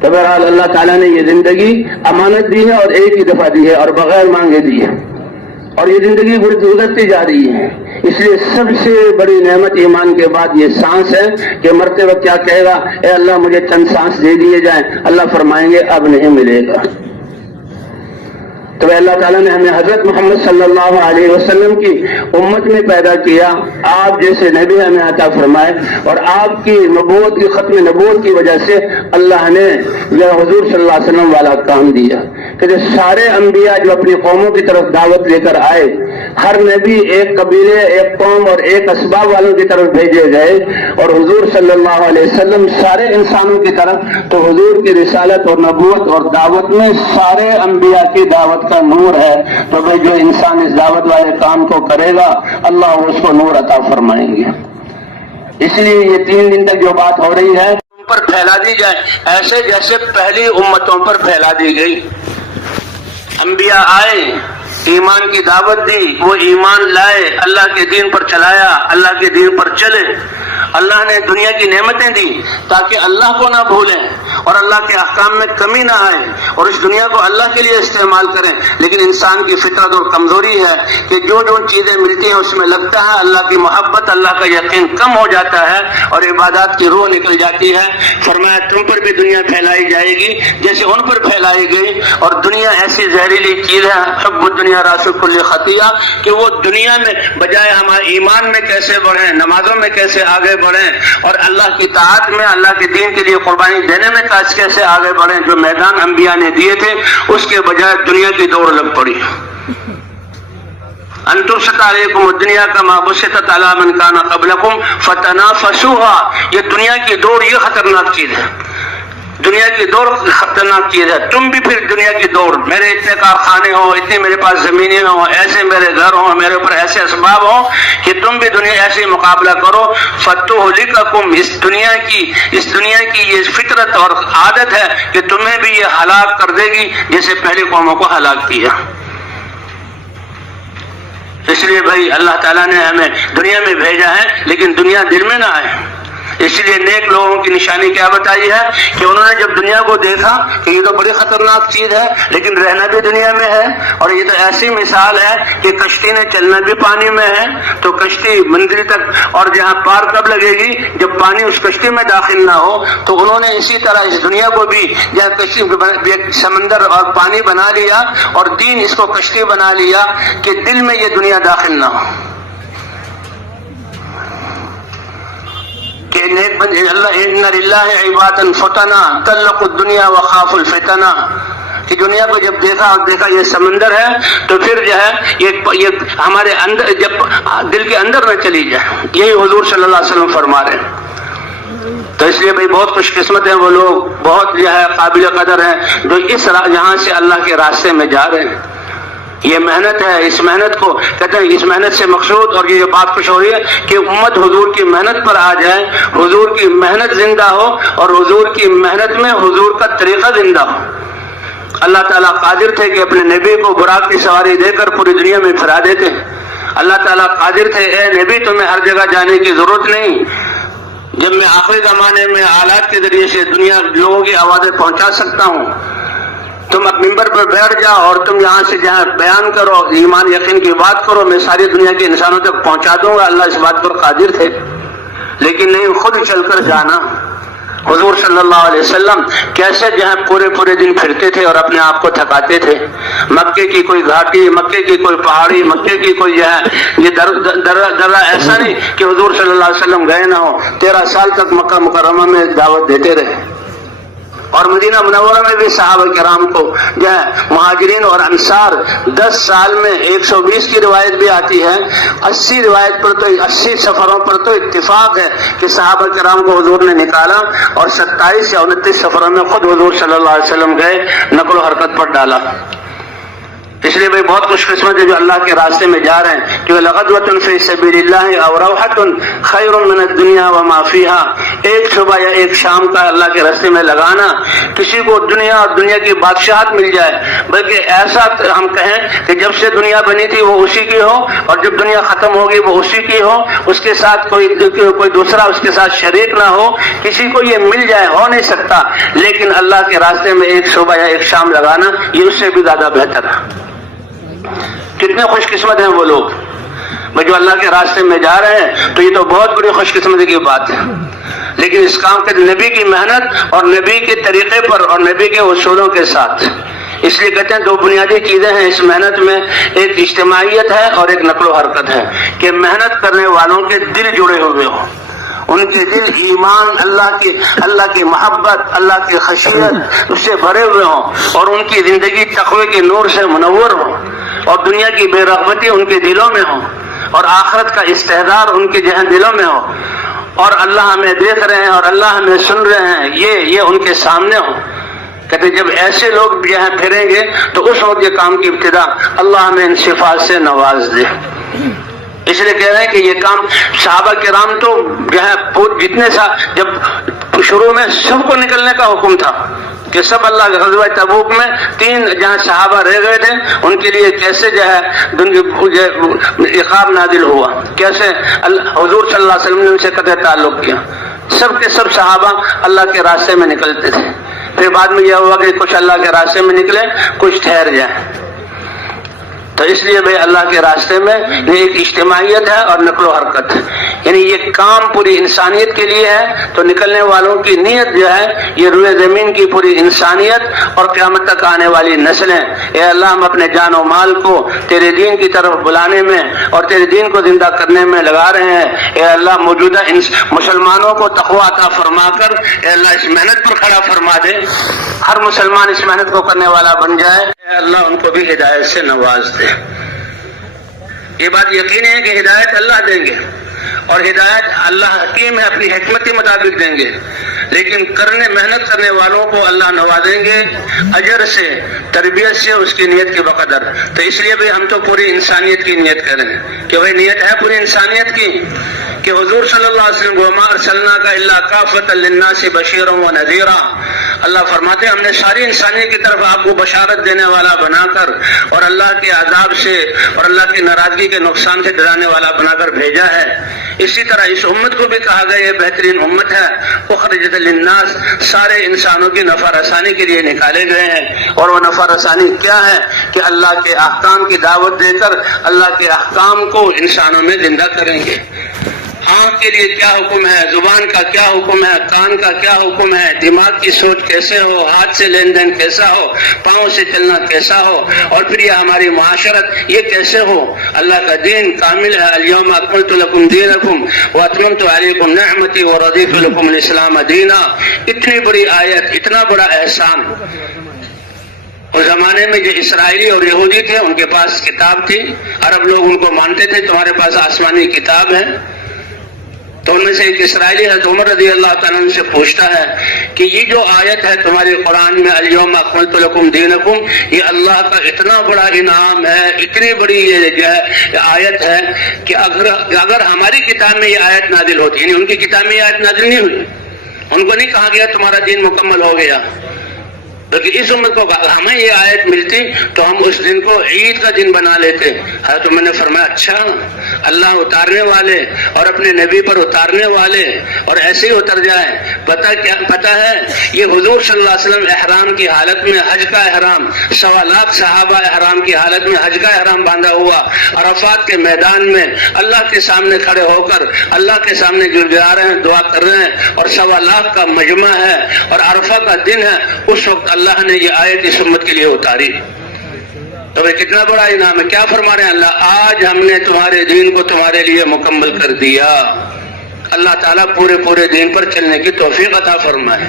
تو بہرحال اللہ تعالیٰ نے یہ زندگی امانت دی ہے اور ایک ہی دفعہ دی ہے اور بغیر مانگے دی ہے, اور یہ زندگی گزرتی جا رہی ہے. اس لیے سب سے بڑی نعمت ایمان کے بعد یہ سانس ہے کہ مرتے وقت کیا کہے گا, اے اللہ مجھے چند سانس دے دیے جائیں. اللہ فرمائیں گے اب نہیں ملے گا. تو اللہ تعالیٰ نے ہمیں حضرت محمد صلی اللہ علیہ وسلم کی امت میں پیدا کیا, آپ جیسے نبی ہمیں عطا فرمائے, اور آپ کی نبوت کی ختم نبوت کی وجہ سے اللہ نے یہ حضور صلی اللہ علیہ وسلم والا کام دیا کہ جو سارے انبیاء جو اپنی قوموں کی طرف دعوت لے کر آئے, ہر نبی ایک قبیلے, ایک قوم اور ایک اسباب والوں کی طرف بھیجے گئے, اور حضور صلی اللہ علیہ وسلم سارے انسانوں کی طرف. تو حضور کی رسالت اور نبوت اور دعوت میں سارے انبیاء کی دعوت کا نور ہے. تو بھائی جو انسان اس دعوت والے کام کو کرے گا اللہ اس کو نور عطا فرمائیں گے. اس لیے یہ 3 دن تک جو بات ہو رہی ہے ان پر پھیلا دی جائے, ایسے جیسے پہلی امتوں پر پھیلا دی گئی. انبیاء آئے, ایمان کی دعوت دی، وہ ایمان لائے، اللہ کے دین پر چلایا، اللہ کے دین پر چلے۔ اللہ نے دنیا کی نعمتیں دی تاکہ اللہ کو نہ بھولیں اور اللہ کے احکام میں کمی نہ آئے اور اس دنیا کو اللہ کے لیے استعمال کریں۔ لیکن انسان کی فطرت اور کمزوری ہے کہ جو جو چیزیں ملتی ہیں اس میں لگتا ہے اللہ کی محبت، اللہ کا یقین کم ہو جاتا ہے اور عبادات کی روح نکل جاتی ہے۔ فرمایا تم پر بھی دنیا پھیلائی جائے گی جیسے ان پر پھیلائی گئی، اور دنیا ایسی زہریلی چیز ہے، حب الدنیا راس کل خطیہ، کہ وہ دنیا میں بجائے ہمارے ایمان میں کیسے بڑھیں، نمازوں میں کیسے آگے بڑھیں اور اللہ کی طاعت میں، اللہ کے دین کے لیے قربانی دینے میں کیسے آگے بڑھیں، جو میدان انبیاء نے دیے تھے اس کے بجائے دنیا کی دوڑ لگ پڑی۔ ان تبسط علیکم الدنیا کما بسطت علی من کان قبلکم فتنافسوها، یہ دنیا کی دوڑ یہ خطرناک چیز ہے، دنیا کی دوڑ خطرناک چیز ہے۔ تم بھی پھر دنیا کی دوڑ، میرے اتنے کارخانے ہوں، اتنے میرے پاس زمینیں ہوں، ایسے میرے گھر ہوں، میرے اوپر ایسے اسباب ہوں کہ تم بھی دنیا ایسے ہی مقابلہ کرو۔ فتہلککم، اس دنیا کی یہ فطرت اور عادت ہے کہ تمہیں بھی یہ ہلاک کر دے گی جیسے پہلی قوموں کو ہلاک کیا۔ اس لیے بھائی اللہ تعالیٰ نے ہمیں دنیا میں بھیجا ہے لیکن دنیا دل میں نہ آئے۔ اس لیے نیک لوگوں کی نشانی کیا بتائی ہے کہ انہوں نے جب دنیا کو دیکھا کہ یہ تو بڑی خطرناک چیز ہے لیکن رہنا بھی دنیا میں ہے، اور یہ تو ایسی مثال ہے کہ کشتی نے چلنا بھی پانی میں ہے، تو کشتی منزل تک اور جہاں پار کب لگے گی جب پانی اس کشتی میں داخل نہ ہو۔ تو انہوں نے اسی طرح اس دنیا کو بھی جہاں کشتی سمندر اور پانی بنا لیا اور دین اس کو کشتی بنا لیا کہ دل میں یہ دنیا داخل نہ ہو۔ کہ اللہ ان للہ عبادا فتنا طلقوا الدنیا وخافوا الفتنہ، کہ دنیا کو جب دیکھا یہ سمندر ہے تو پھر جو ہے یہ ہمارے اندر جب دل کے اندر نہ چلی جائے، یہی حضور صلی اللہ علیہ وسلم فرما رہے ہیں۔ تو اس لیے بھائی بہت خوش قسمت ہیں وہ لوگ، بہت جو ہے قابل قدر ہیں جو اس یہاں سے اللہ کے راستے میں جا رہے ہیں۔ یہ محنت ہے، اس محنت کو کہتے ہیں، اس محنت سے مقصود، اور یہ بات خوش ہو رہی ہے کہ امت حضور کی محنت پر آ جائے، حضور کی محنت زندہ ہو اور حضور کی محنت میں حضور کا طریقہ زندہ ہو۔ اللہ تعالیٰ قادر تھے کہ اپنے نبی کو براق کی سواری دے کر پوری دنیا میں پھرا دیتے۔ اللہ تعالیٰ قادر تھے، اے نبی تمہیں ہر جگہ جانے کی ضرورت نہیں، جب میں آخری زمانے میں آلات کے ذریعے سے دنیا لوگوں کی آوازیں پہنچا سکتا ہوں، تم اب ممبر پر بیٹھ جاؤ اور تم یہاں سے جہاں بیان کرو، ایمان یقین کی بات کرو، میں ساری دنیا کے انسانوں تک پہنچا دوں گا۔ اللہ اس بات پر قادر تھے، لیکن نہیں خود چل کر جانا۔ حضور صلی اللہ علیہ وسلم کیسے جہاں پورے دن پھرتے تھے اور اپنے آپ کو تھکاتے تھے۔ مکے کی کوئی گھاٹی، مکے کی کوئی پہاڑی، مکے کی کوئی جو ہے یہ درہ ایسا نہیں کہ حضور صلی اللہ علیہ وسلم گئے نہ ہو۔ 13 سال تک مکہ مکرمہ میں دعوت دیتے رہے، اور مدینہ منورہ میں بھی صحابہ کرام کو جو ہے مہاجرین اور انصار 10 سال میں 120 کی روایت بھی آتی ہے، 80 روایت پر تو 80 سفروں پر تو اتفاق ہے کہ صحابہ کرام کو حضور نے نکالا، اور 27 یا 29 سفروں میں خود حضور صلی اللہ علیہ وسلم گئے، نقل و حرکت پر ڈالا۔ اس لیے بھائی بہت خوش قسمت ہے جو اللہ کے راستے میں جا رہے ہیں، کہ لغدوۃ فی سبیل اللہ او روحۃ خیر من الدنیا وما فیہا، ایک صبح یا ایک شام کا اللہ کے راستے میں لگانا، کسی کو دنیا اور دنیا کی بادشاہت مل جائے، بلکہ ایسا ہم کہیں کہ جب سے دنیا بنی تھی وہ اسی کی ہو، اور جب دنیا ختم ہوگی وہ اسی کی ہو، اس کے ساتھ کوئی دوسرا اس کے ساتھ شریک نہ ہو، کسی کو یہ مل جائے ہو نہیں سکتا، لیکن اللہ کے راستے میں ایک صبح یا ایک شام لگانا یہ اس سے بھی زیادہ بہتر ہے۔ کتنے خوش قسمت ہیں وہ لوگ جو اللہ کے راستے میں جا رہے ہیں، تو یہ تو بہت بڑی خوش قسمتی کی بات ہے۔ لیکن اس کام کے نبی کی محنت اور نبی کے طریقے پر اور نبی کے اصولوں کے ساتھ، اس لیے کہتے ہیں 2 بنیادی چیزیں ہیں اس محنت میں، ایک اجتماعیت ہے اور ایک نقل و حرکت ہے، کہ محنت کرنے والوں کے دل جڑے ہوئے ہوں، ان کے دل ایمان، اللہ کی محبت، اللہ کی خشیت اس سے بھرے ہوئے ہوں، اور ان کی زندگی تقوی کے نور سے منور ہو، اور دنیا کی بے رغبتی ان کے دلوں میں ہو، اور آخرت کا استحضار ان کے ذہن دلوں میں ہو، اور اللہ ہمیں دیکھ رہے ہیں اور اللہ ہمیں سن رہے ہیں، یہ ان کے سامنے ہو۔ کہتے جب ایسے لوگ یہاں پھریں گے تو اس وقت یہ کام کی ابتدا اللہ ہمیں ان صفات سے نواز دے۔ اس لیے کہہ رہے ہیں کہ یہ کام صحابہ کرام تو جو ہے جتنے سا جب شروع میں سب کو نکلنے کا حکم تھا، کہ سب اللہ کے غزوہ تبوک میں 3 جہاں صحابہ رہ گئے تھے ان کے لیے کیسے جو ہے عقاب نازل ہوا، کیسے حضور صلی اللہ علیہ وسلم نے ان سے قطع تعلق کیا۔ سب کے سب صحابہ اللہ کے راستے میں نکلتے تھے، پھر بعد میں یہ ہوا کہ کچھ اللہ کے راستے میں نکلے، کچھ ٹھہر جائیں۔ تو اس لیے بھائی اللہ کے راستے میں یہ ایک اجتماعیت ہے اور نقل و حرکت ہے، یعنی یہ کام پوری انسانیت کے لیے ہے۔ تو نکلنے والوں کی نیت جو ہے یہ روئے زمین کی پوری انسانیت اور قیامت تک آنے والی نسلیں۔ اے اللہ ہم اپنے جان و مال کو تیرے دین کی طرف بلانے میں اور تیرے دین کو زندہ کرنے میں لگا رہے ہیں۔ اے اللہ موجودہ مسلمانوں کو تقوی عطا فرما کر اے اللہ اس محنت پر کھڑا فرما دے، ہر مسلمان اس محنت کو کرنے والا بن جائے۔ اے اللہ ان کو بھی ہدایت سے نواز دے۔ یہ بات یقینی ہے کہ ہدایت اللہ دیں گے اور ہدایت اللہ حکیم ہے، اپنی حکمت کے مطابق دیں گے، لیکن محنت کرنے والوں کو اللہ نوازیں گے اجر سے، تربیت سے، اس کی نیت کے بقدر۔ تو اس لیے بھی ہم تو پوری انسانیت کی نیت کریں کہ وہی نیت ہے پوری انسانیت کی کہ حضور صلی اللہ علیہ وسلم وما ارسلناک الا کافۃ للناس بشیرا ونذیرا، اللہ فرماتے ہیں ہم نے ساری انسانیت کی طرف آپ کو بشارت دینے والا بنا کر اور اللہ کے عذاب سے اور اللہ کی ناراضگی کے نقصان سے ڈرانے والا بنا کر بھیجا ہے۔ اسی طرح اس امت کو بھی کہا گیا یہ بہترین امت ہے، اخرجت للناس، سارے انسانوں کی نفع رسانی کے لیے نکالے گئے ہیں۔ اور وہ نفع رسانی کیا ہے کہ اللہ کے احکام کی دعوت دے کر اللہ کے احکام کو انسانوں میں زندہ کریں گے۔ آنکھ کے لیے کیا حکم ہے، زبان کا کیا حکم ہے، کان کا کیا حکم ہے، دماغ کی سوچ کیسے ہو، ہاتھ سے لین دین کیسا ہو، پاؤں سے چلنا کیسا ہو، اور پھر یہ ہماری معاشرت یہ کیسے ہو۔ اللہ کا دین کامل ہے، الیوم اکملت لکم دینکم واتممت علیکم نعمتی ورضیت لکم الاسلام دینا۔ اتنی بڑی آیت، اتنا بڑا احسان۔ اس زمانے میں جو اسرائیلی اور یہودی تھے ان کے پاس کتاب تھی، عرب لوگ ان کو مانتے تھے تمہارے پاس آسمانی کتاب ہے۔ تو ان میں سے ایک اسرائیلی حضرت عمر رضی اللہ تعالیٰ عنہ سے پوچھتا ہے کہ یہ جو آیت ہے تمہارے قرآن میں الیوم اکملت لکم دینکم، یہ اللہ کا اتنا بڑا انعام ہے، اتنی بڑی یہ جو ہے آیت ہے کہ اگر ہماری کتاب میں یہ آیت نازل ہوتی، یعنی ان کی کتاب میں یہ آیت نازل نہیں ہوئی، ان کو نہیں کہا گیا تمہارا دین مکمل ہو گیا، بلکہ اس امت کو ہمیں یہ آیت ملتی تو ہم اس دن کو عید کا دن بنا لیتے۔ حضرت عمر نے فرمایا اچھا، اللہ اتارنے والے اور اپنے نبی پر اتارنے والے اور ایسے ہی اتر جائے۔ پتہ ہے یہ حضور صلی اللہ علیہ وسلم احرام کی حالت میں، حج کا احرام، 1.25 لاکھ صحابہ احرام کی حالت میں حج کا احرام باندھا ہوا عرفات کے میدان میں اللہ کے سامنے کھڑے ہو کر اللہ کے سامنے گڑگڑا رہے ہیں، دعا کر رہے ہیں، اور 1.25 لاکھ کا مجمع ہے اور عرفہ کا دن ہے۔ اس وقت اللہ نے یہ آیت اس امت کے لیے اتاری، تو یہ کتنا بڑا انعام ہے۔ کیا فرما رہے ہیں اللہ، آج ہم نے تمہارے دین کو تمہارے لیے مکمل کر دیا۔ اللہ تعالیٰ پورے دین پر چلنے کی توفیق عطا فرمائے۔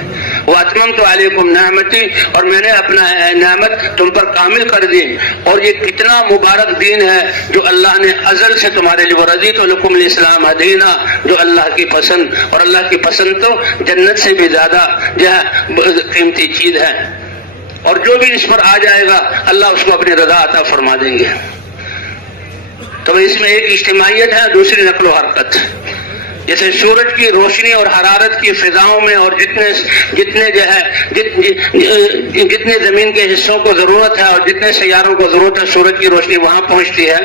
وَأَتْمَمْتُ عَلَيْكُمْ نِعْمَتِي، اور میں نے اپنا نعمت تم پر کامل کر دی۔ اور یہ کتنا مبارک دین ہے جو اللہ نے ازل سے تمہارے لیے، وَرَضِيتُ لَكُمُ الْإِسْلَامَ دِينًا، جو اللہ کی پسند، اور اللہ کی پسند تو جنت سے بھی زیادہ جو ہے قیمتی چیز ہے، اور جو بھی اس پر آ جائے گا اللہ اس کو اپنی رضا عطا فرما دیں گے۔ تو اس میں ایک اجتماعیت ہے، دوسری نقل و حرکت۔ جیسے سورج کی روشنی اور حرارت کی فضاؤں میں اور جتنے زمین کے حصوں کو ضرورت ہے اور جتنے سیاروں کو ضرورت ہے سورج کی روشنی وہاں پہنچتی ہے،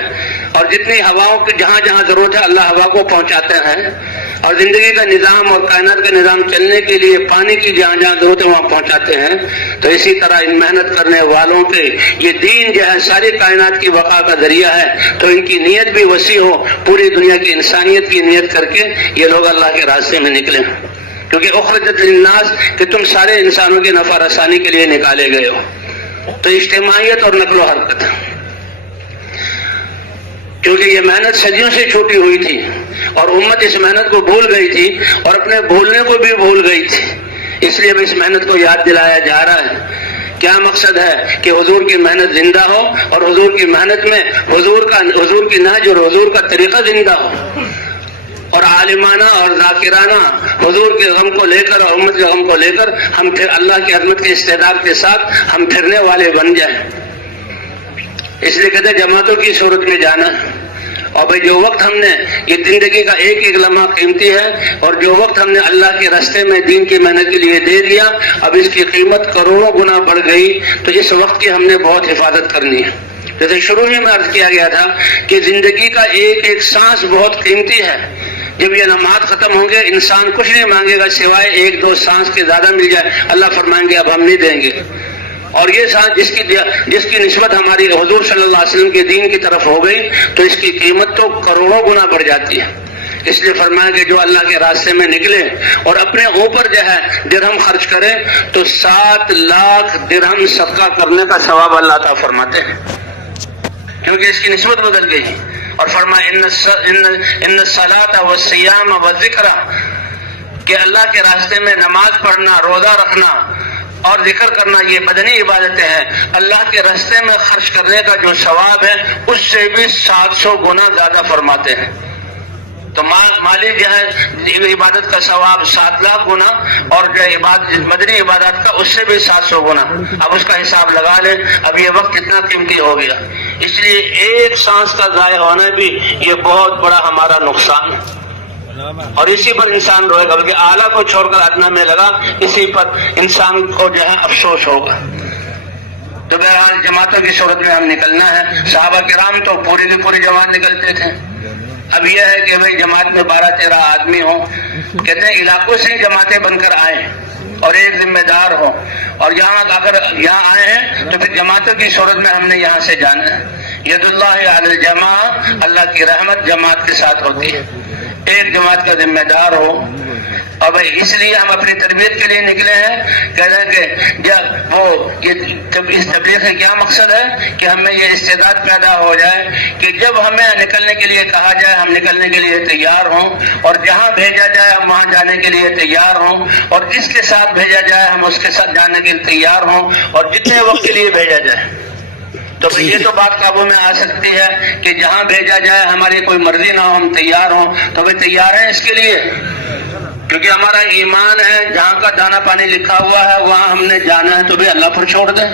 اور جتنی ہواؤں کی جہاں جہاں ضرورت ہے اللہ ہوا کو پہنچاتے ہیں، اور زندگی کا نظام اور کائنات کا نظام چلنے کے لیے پانی کی جہاں جہاں ضرورت ہے وہاں پہنچاتے ہیں۔ تو اسی طرح ان محنت کرنے والوں کے یہ دین جو ہے ساری کائنات کی بقا کا ذریعہ ہے، تو ان کی نیت بھی وسیع ہو، پوری دنیا کی انسانیت کی نیت کر کے یہ لوگ اللہ کے راستے میں نکلیں، کیونکہ اخرجت للناس کہ تم سارے انسانوں کی نفع رسانی کے لیے نکالے گئے ہو۔ تو اجتماعیت اور نقل و حرکت، کیونکہ یہ محنت صدیوں سے چھوٹی ہوئی تھی اور امت اس محنت کو بھول گئی تھی اور اپنے بھولنے کو بھی بھول گئی تھی، اس لیے اس محنت کو یاد دلایا جا رہا ہے۔ کیا مقصد ہے کہ حضور کی محنت زندہ ہو اور حضور کی محنت میں حضور کی نہج اور حضور کا طریقہ زندہ ہو، اور عالمانہ اور ذاکرانہ حضور کے غم کو لے کر اور امت کے غم کو لے کر ہم پھر اللہ کی عظمت کے استعداد کے ساتھ ہم پھرنے والے بن جائیں۔ اس لیے کہتے ہیں جماعتوں کی صورت میں جانا، اور بھائی جو وقت ہم نے یہ زندگی کا ایک ایک لمحہ قیمتی ہے، اور جو وقت ہم نے اللہ کے راستے میں دین کی محنت کے لیے دے دیا، اب اس کی قیمت کروڑوں گنا بڑھ گئی، تو اس وقت کی ہم نے بہت حفاظت کرنی ہے۔ جیسے شروع میں عرض کیا گیا تھا کہ زندگی کا ایک ایک سانس بہت قیمتی ہے۔ جب یہ لمحات ختم ہوں گے، انسان کچھ نہیں مانگے گا سوائے ایک دو سانس کے زیادہ مل جائے، اللہ فرمائیں گے اب ہم نہیں دیں گے۔ اور یہ سانس جس کی نسبت ہماری حضور صلی اللہ علیہ وسلم کے دین کی طرف ہو گئی تو اس کی قیمت تو کروڑوں گنا بڑھ جاتی ہے۔ اس لیے فرمایا کہ جو اللہ کے راستے میں نکلے اور اپنے اوپر جو ہے درہم خرچ کرے تو 7 لاکھ درہم صدقہ کرنے کا ثواب اللہ تعالیٰ فرماتے ہیں، کیونکہ اس کی نسبت بدل گئی۔ اور فرمایا ان الصلاۃ والصیام والذکر، کہ اللہ کے راستے میں نماز پڑھنا، روزہ رکھنا اور ذکر کرنا یہ بدنی عبادتیں ہیں، اللہ کے راستے میں خرچ کرنے کا جو ثواب ہے اس سے بھی 700 گنا زیادہ فرماتے ہیں۔ تو مالی جو ہے عبادت کا ثواب 7 لاکھ گنا، اور جو مدنی عبادت کا اس سے بھی 700 گنا۔ اب اس کا حساب لگا لیں، اب یہ وقت کتنا قیمتی ہو گیا۔ اس لیے ایک سانس کا ضائع ہونا بھی یہ بہت بڑا ہمارا نقصان ہے، اور اسی پر انسان روئے گا، بلکہ اعلیٰ کو چھوڑ کر ادنا میں لگا، اسی پر انسان کو جو ہے افسوس ہوگا۔ تو بہرحال جماعتوں کی صورت میں ہم نکلنا ہے۔ صحابہ کرام تو پوری کی پوری جماعت نکلتے تھے۔ اب یہ ہے کہ بھائی جماعت میں 12-13 آدمی ہوں، کہتے ہیں علاقوں سے جماعتیں بن کر آئیں اور ایک ذمہ دار ہو، اور اگر یہاں آئے ہیں تو پھر جماعتوں کی صورت میں ہم نے یہاں سے جانا ہے۔ ید اللہ علی الجماع، اللہ کی رحمت جماعت کے ساتھ ہوتی ہے، ایک جماعت کا ذمہ دار ہو۔ اور اس لیے ہم اپنی تربیت کے لیے نکلے ہیں، کہہ رہے کہ جب اس تبلیغ کا کیا مقصد ہے کہ ہمیں یہ استعداد پیدا ہو جائے کہ جب ہمیں نکلنے کے لیے کہا جائے ہم نکلنے کے لیے تیار ہوں، اور جہاں بھیجا جائے ہم وہاں جانے کے لیے تیار ہوں، اور جس کے ساتھ بھیجا جائے ہم اس کے ساتھ جانے کے لیے تیار ہوں، اور جتنے وقت کے لیے بھیجا جائے۔ تو یہ تو بات قابو میں آ سکتی ہے کہ جہاں بھیجا جائے ہماری کوئی مرضی نہ ہو، ہم تیار ہوں، تو بھائی تیار ہیں اس کے لیے، کیونکہ ہمارا ایمان ہے جہاں کا دانا پانی لکھا ہوا ہے وہاں ہم نے جانا ہے، تو بھی اللہ پر چھوڑ دیں۔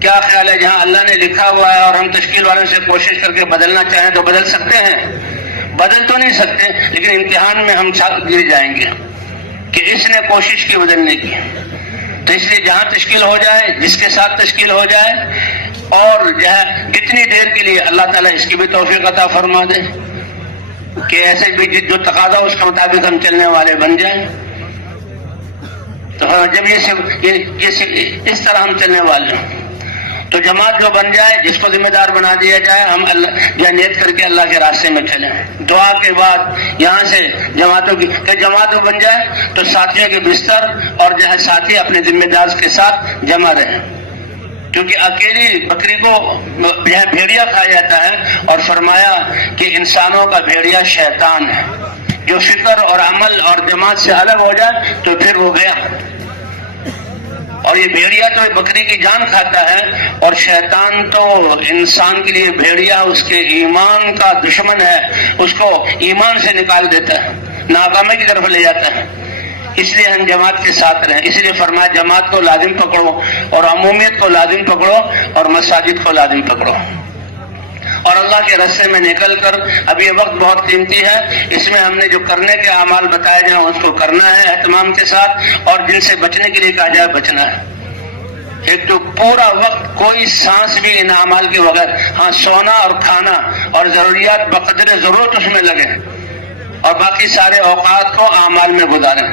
کیا خیال ہے جہاں اللہ نے لکھا ہوا ہے اور ہم تشکیل والوں سے کوشش کر کے بدلنا چاہیں تو بدل سکتے ہیں؟ بدل تو نہیں سکتے، لیکن امتحان میں ہم ساتھ گر جائیں گے کہ اس نے کوشش کی بدلنے کی۔ تو اس لیے جہاں تشکیل ہو جائے، جس کے ساتھ تشکیل ہو جائے، اور جو ہے کتنی دیر کے لیے، اللہ تعالیٰ اس کی بھی توفیق عطا فرما دے کہ ایسے بھی جو تقاضا اس کے مطابق ہم چلنے والے بن جائیں۔ تو جب اس طرح ہم چلنے والے ہوں تو جماعت جو بن جائے، جس کو ذمہ دار بنا دیا جائے، ہم اللہ نیت کر کے اللہ کے راستے میں چلیں۔ دعا کے بعد یہاں سے جماعت بن جائے تو ساتھیوں کے بستر اور جو ہے ساتھی اپنے ذمہ دار کے ساتھ جمع رہیں، کیونکہ اکیلی بکری کو بھیڑیا کھا جاتا ہے، اور فرمایا کہ انسانوں کا بھیڑیا شیطان ہے، جو فکر اور عمل اور جماعت سے الگ ہو جائے تو پھر وہ گیا۔ اور یہ بھیڑیا تو بکری کی جان کھاتا ہے، اور شیطان تو انسان کے لیے بھیڑیا اس کے ایمان کا دشمن ہے، اس کو ایمان سے نکال دیتا ہے، ناکامی کی طرف لے جاتا ہے۔ اس لیے ہم جماعت کے ساتھ رہیں۔ اس لیے فرمایا جماعت کو لازم پکڑو، اور عمومیت کو لازم پکڑو، اور مساجد کو لازم پکڑو، اور اللہ کے راستے میں نکل کر۔ اب یہ وقت بہت قیمتی ہے، اس میں ہم نے جو کرنے کے اعمال بتائے جائیں اس کو کرنا ہے اہتمام کے ساتھ، اور جن سے بچنے کے لیے کہا جائے بچنا ہے۔ ایک تو پورا وقت کوئی سانس بھی ان اعمال کے بغیر، ہاں سونا اور کھانا اور ضروریات بقدر ضرورت اس میں لگے، اور باقی سارے اوقات کو اعمال میں گزاریں۔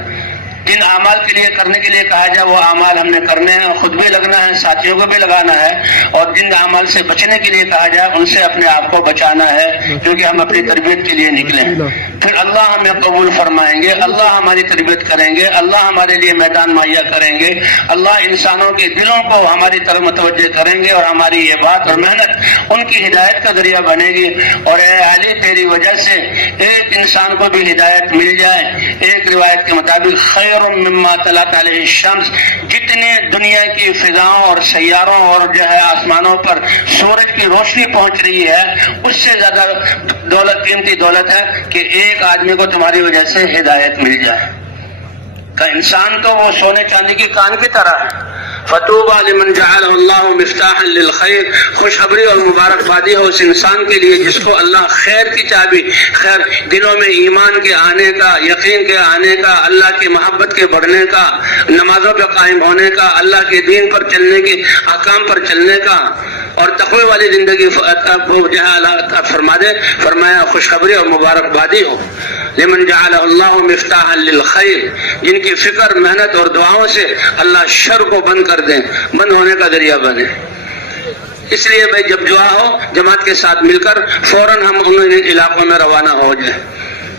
جن اعمال کے لیے کرنے کے لیے کہا جائے وہ اعمال ہم نے کرنے ہیں، خود بھی لگنا ہے، ساتھیوں کو بھی لگانا ہے، اور جن اعمال سے بچنے کے لیے کہا جائے ان سے اپنے آپ کو بچانا ہے، کیونکہ ہم اپنی تربیت کے لیے نکلے ہیں۔ پھر اللہ ہمیں قبول فرمائیں گے، اللہ ہماری تربیت کریں گے، اللہ ہمارے لیے میدان مہیا کریں گے، اللہ انسانوں کے دلوں کو ہماری طرف متوجہ کریں گے، اور ہماری یہ بات اور محنت ان کی ہدایت کا ذریعہ بنے گی۔ اور اے علی تیری وجہ سے ایک انسان کو بھی ہدایت مل جائے۔ ایک روایت کے مطابق خیر مما طلعت علیہ الشمس، جتنے دنیا کی فضاؤں اور سیاروں اور جو ہے آسمانوں پر سورج کی روشنی پہنچ رہی ہے، اس سے زیادہ قیمتی دولت ہے کہ ایک آدمی کو تمہاری وجہ سے ہدایت مل جائے۔ کہ انسان تو وہ سونے چاندی کی کان کی طرح ہے. فطوبى لمن جعلہ اللہ مفتاحا للخیر، خوشخبری اور مبارکبادی ہو اس انسان کے لیے جس کو اللہ خیر کی چابی، خیر دلوں میں ایمان کے آنے کا، یقین کے آنے کا، اللہ کی محبت کے بڑھنے کا، نمازوں پہ قائم ہونے کا، اللہ کے دین پر چلنے کے، احکام پر چلنے کا اور تقوی والی زندگی کو جہاں اللہ فرما دے. فرمایا خوشخبری اور مبارکبادی ہو لمن جعلہ اللہ مفتاحا للخیر، جن کی فکر، محنت اور دعاؤں سے اللہ شر کو بند کر دیں، بند ہونے کا ذریعہ بنے. اس لیے بھائی جب دعا ہو جماعت کے ساتھ مل کر فوراً ہم ان علاقوں میں روانہ ہو جائیں.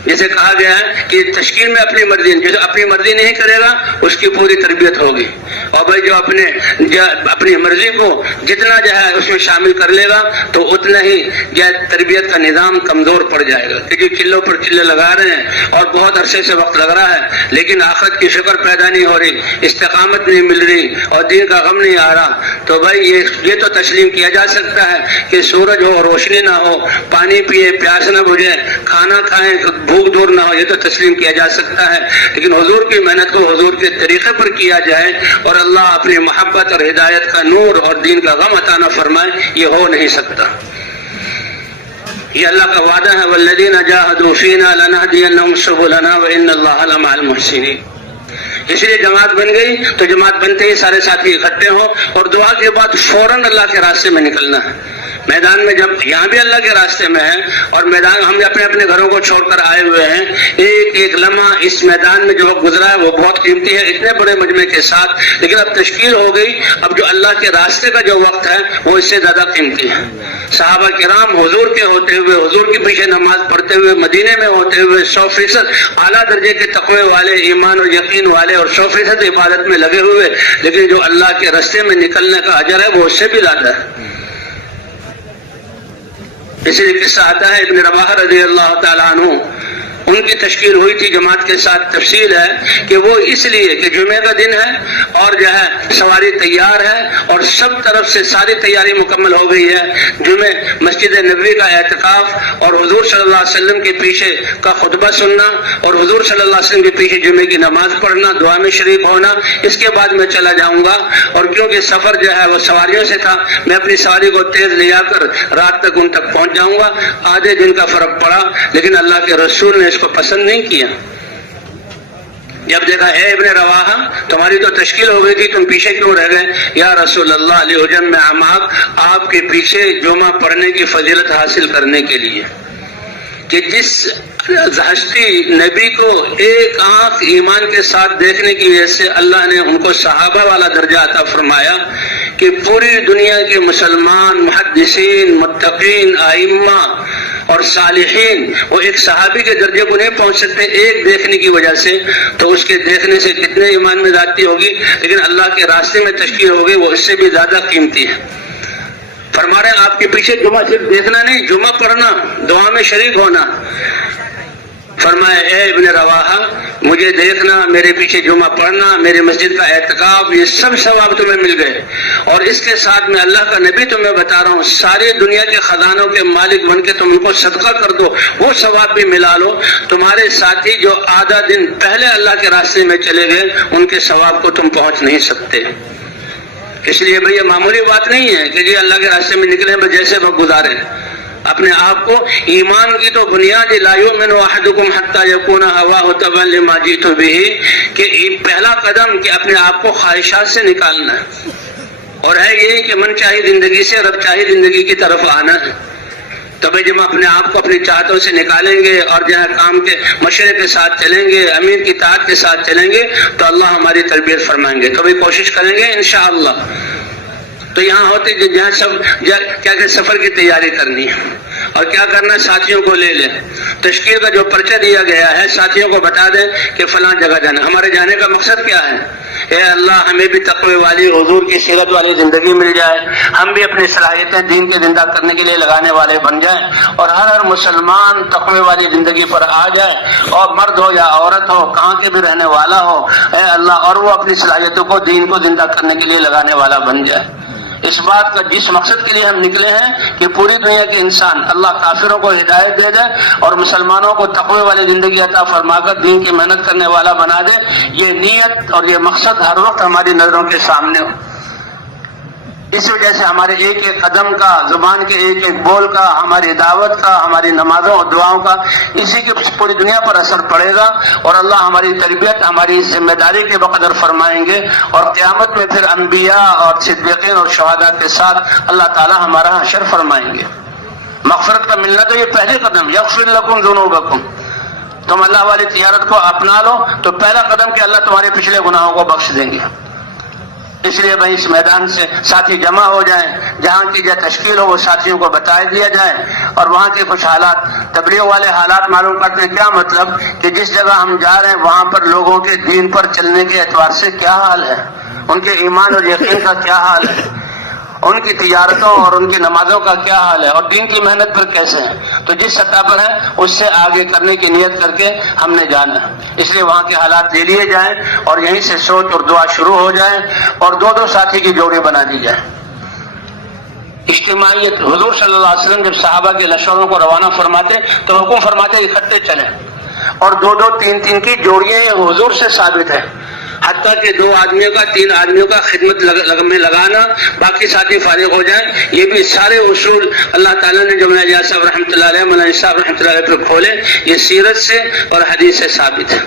جیسے کہا گیا ہے کہ تشکیل میں اپنی مرضی، جو اپنی مرضی نہیں کرے گا اس کی پوری تربیت ہوگی، اور بھائی جو اپنی مرضی کو جتنا جو ہے اس میں شامل کر لے گا تو اتنا ہی جو ہے تربیت کا نظام کمزور پڑ جائے گا. کیونکہ چلوں پر چلے لگا رہے ہیں اور بہت عرصے سے وقت لگ رہا ہے لیکن آخرت کی فکر پیدا نہیں ہو رہی، استقامت نہیں مل رہی اور دین کا غم نہیں آ رہا. تو بھائی یہ تو تسلیم کیا جا سکتا ہے کہ سورج ہو، روشنی نہ ہو، پانی پیے، پیاس نہ بجھے، کھانا کھائیں، بھوک دور نہ ہو، یہ تو تسلیم کیا جا سکتا ہے. لیکن حضور کی محنت کو حضور کے طریقے پر کیا جائے اور اللہ اپنی محبت اور ہدایت کا نور اور دین کا غم عطا نہ فرمائے، یہ ہو نہیں سکتا. یہ اللہ کا وعدہ ہے والذین جاہدوا فینا لنہدینہم سبلنا وان اللہ لمع المحسنین. اس لیے جماعت بن گئی تو جماعت بنتے ہی سارے ساتھی اکٹھے ہوں اور دعا کے بعد فوراً اللہ کے راستے میں نکلنا ہے. میدان میں جب یہاں بھی اللہ کے راستے میں ہے اور میدان ہم اپنے اپنے گھروں کو چھوڑ کر آئے ہوئے ہیں، ایک ایک لمحہ اس میدان میں جو وقت گزرا ہے وہ بہت قیمتی ہے اتنے بڑے مجمع کے ساتھ. لیکن اب تشکیل ہو گئی، اب جو اللہ کے راستے کا جو وقت ہے وہ اس سے زیادہ قیمتی ہے. صحابہ کرام حضور کے ہوتے ہوئے، حضور کے پیچھے نماز پڑھتے ہوئے، مدینے میں ہوتے ہوئے 100% اعلیٰ درجے کے تقوی والے، ایمان اور یقین والے اور 100% عبادت میں لگے ہوئے، لیکن جو اللہ کے راستے میں نکلنے کا اجر ہے وہ اس سے بھی زیادہ ہے. اس لیے قصہ آتا ہے ابن رواحہ رضی اللہ تعالیٰ عنہ، ان کی تشکیل ہوئی تھی جماعت کے ساتھ. تفصیل ہے کہ وہ اس لیے کہ جمعے کا دن ہے اور جو ہے سواری تیار ہے اور سب طرف سے ساری تیاری مکمل ہو گئی ہے. جمعے مسجد نبوی کا اعتکاف اور حضور صلی اللہ علیہ وسلم کے پیچھے کا خطبہ سننا اور حضور صلی اللہ علیہ وسلم کے پیچھے جمعے کی نماز پڑھنا، دعا میں شریک ہونا. اس کے بعد میں چلا جاؤں گا اور کیونکہ سفر جو ہے وہ سواریوں سے تھا، میں اپنی سواری کو تیز لے جا کر رات تک ان تک پہنچ جاؤں گا. آدھے دن کا فرق پڑا لیکن اللہ کے رسول نے اس کو پسند نہیں کیا. جب دیکھا اے ابن رواحہ تمہاری تو تشکیل ہو گئی تھی، تم پیچھے کیوں رہ گئے؟ یا رسول اللہ لأجمع معک، آپ کے پیچھے جمعہ پڑھنے کی فضیلت حاصل کرنے کے لیے کہ جس ہستی نبی کو ایک آنکھ ایمان کے ساتھ دیکھنے کی وجہ سے اللہ نے ان کو صحابہ والا درجہ عطا فرمایا کہ پوری دنیا کے مسلمان، محدثین، متقین، ائمہ اور صالحین وہ ایک صحابی کے درجے کو نہیں پہنچ سکتے ایک دیکھنے کی وجہ سے. تو اس کے دیکھنے سے کتنے ایمان میں زیادتی ہوگی، لیکن اللہ کے راستے میں تشکیل ہوگی وہ اس سے بھی زیادہ قیمتی ہے. فرما رہے ہیں آپ کے پیچھے جمعہ صرف دیکھنا نہیں، جمعہ پڑھنا، دعا میں شریک ہونا. فرمایا اے ابن رواحہ مجھے دیکھنا، میرے پیچھے جمعہ پڑھنا، میرے مسجد کا اعتکاف، یہ سب ثواب تمہیں مل گئے. اور اس کے ساتھ میں اللہ کا نبی تمہیں بتا رہا ہوں ساری دنیا کے خزانوں کے مالک بن کے تم ان کو صدقہ کر دو، وہ ثواب بھی ملا لو. تمہارے ساتھی جو آدھا دن پہلے اللہ کے راستے میں چلے گئے ان کے ثواب کو تم پہنچ نہیں سکتے. اس لیے بھئی یہ معمولی بات نہیں ہے کہ جی اللہ کے راستے میں نکلیں بس جیسے وقت گزارے. اپنے آپ کو ایمان کی تو بنیاد لا یؤمن احدکم حتی یکون ہواہ تبعا لما جئت بہ، کہ پہلا قدم کہ اپنے آپ کو خواہشات سے نکالنا ہے اور ہے یہ کہ من چاہی زندگی سے رب چاہی زندگی کی طرف آنا ہے. تب جب ہم اپنے آپ کو اپنی چاہتوں سے نکالیں گے اور جو ہے کام کے مشورے کے ساتھ چلیں گے، امیر کی اطاعت کے ساتھ چلیں گے تو اللہ ہماری تربیت فرمائیں گے. کبھی کوشش کریں گے انشاءاللہ. تو یہاں ہوتے جہاں سب کیا کہ سفر کی تیاری کرنی ہے اور کیا کرنا ہے، ساتھیوں کو لے لیں. تشکیل کا جو پرچہ دیا گیا ہے ساتھیوں کو بتا دیں کہ فلاں جگہ جانا. ہمارے جانے کا مقصد کیا ہے؟ اے اللہ ہمیں بھی تقوی والی، حضور کی سیرت والی زندگی مل جائے، ہم بھی اپنی صلاحیتیں دین کے زندہ کرنے کے لیے لگانے والے بن جائیں اور ہر مسلمان تقوی والی زندگی پر آ جائے، اور مرد ہو یا عورت ہو، کہاں کے بھی رہنے والا ہو، اے اللہ، اور وہ اپنی صلاحیتوں کو دین کو زندہ کرنے کے لیے لگانے والا بن جائے. اس بات کا جس مقصد کے لیے ہم نکلے ہیں کہ پوری دنیا کے انسان اللہ کافروں کو ہدایت دے دے اور مسلمانوں کو تقوی والی زندگی عطا فرما کر دین کی محنت کرنے والا بنا دے، یہ نیت اور یہ مقصد ہر وقت ہماری نظروں کے سامنے ہو۔ اس وجہ سے ہمارے ایک ایک قدم کا، زبان کے ایک ایک بول کا، ہماری دعوت کا، ہماری نمازوں اور دعاؤں کا اسی کے پوری دنیا پر اثر پڑے گا، اور اللہ ہماری تربیت، ہماری ذمہ داری کے بقدر فرمائیں گے، اور قیامت میں پھر انبیاء اور صدیقین اور شہداء کے ساتھ اللہ تعالی ہمارا حشر فرمائیں گے۔ مغفرت کا ملنا تو یہ پہلے قدم، یغفر لکم ذنوبکم، تم اللہ والی تجارت کو اپنا لو تو پہلا قدم کہ اللہ تمہارے پچھلے گناہوں کو بخش دیں گے۔ اس لیے بھائی اس میدان سے ساتھی جمع ہو جائیں، جہاں کی جو تشکیل ہو وہ ساتھیوں کو بتا دیا جائے، اور وہاں کے کچھ حالات، تبلیغ والے حالات معلوم کرتے ہیں۔ کیا مطلب کہ جس جگہ ہم جا رہے ہیں وہاں پر لوگوں کے دین پر چلنے کے اعتبار سے کیا حال ہے، ان کے ایمان اور یقین کا کیا حال ہے، ان کی تجارتوں اور ان کی نمازوں کا کیا حال ہے، اور دین کی محنت پر کیسے ہے۔ تو جس سطح پر ہے اس سے آگے کرنے کی نیت کر کے ہم نے جانا ہے، اس لیے وہاں کے حالات لے لیے جائیں اور یہیں سے سوچ اور دعا شروع ہو جائے، اور دو دو ساتھی کی جوڑی بنا دی جائے۔ اجتماعیت، حضور صلی اللہ علیہ وسلم جب صحابہ کے لشکروں کو روانہ فرماتے تو حکم فرماتے اکٹھے چلیں، اور دو دو تین تین کی جوڑیاں حضور سے ثابت ہے، حتیٰ کہ 2 آدمیوں کا 3 آدمیوں کا خدمت میں لگانا، باقی ساتھی فارغ ہو جائیں، یہ بھی سارے اصول اللہ تعالیٰ نے جو مولانا صاحب رحمۃ اللہ علیہ، مولانا صاحب رحمۃ اللہ علیہ پر کھولے، یہ سیرت سے اور حدیث سے ثابت ہے۔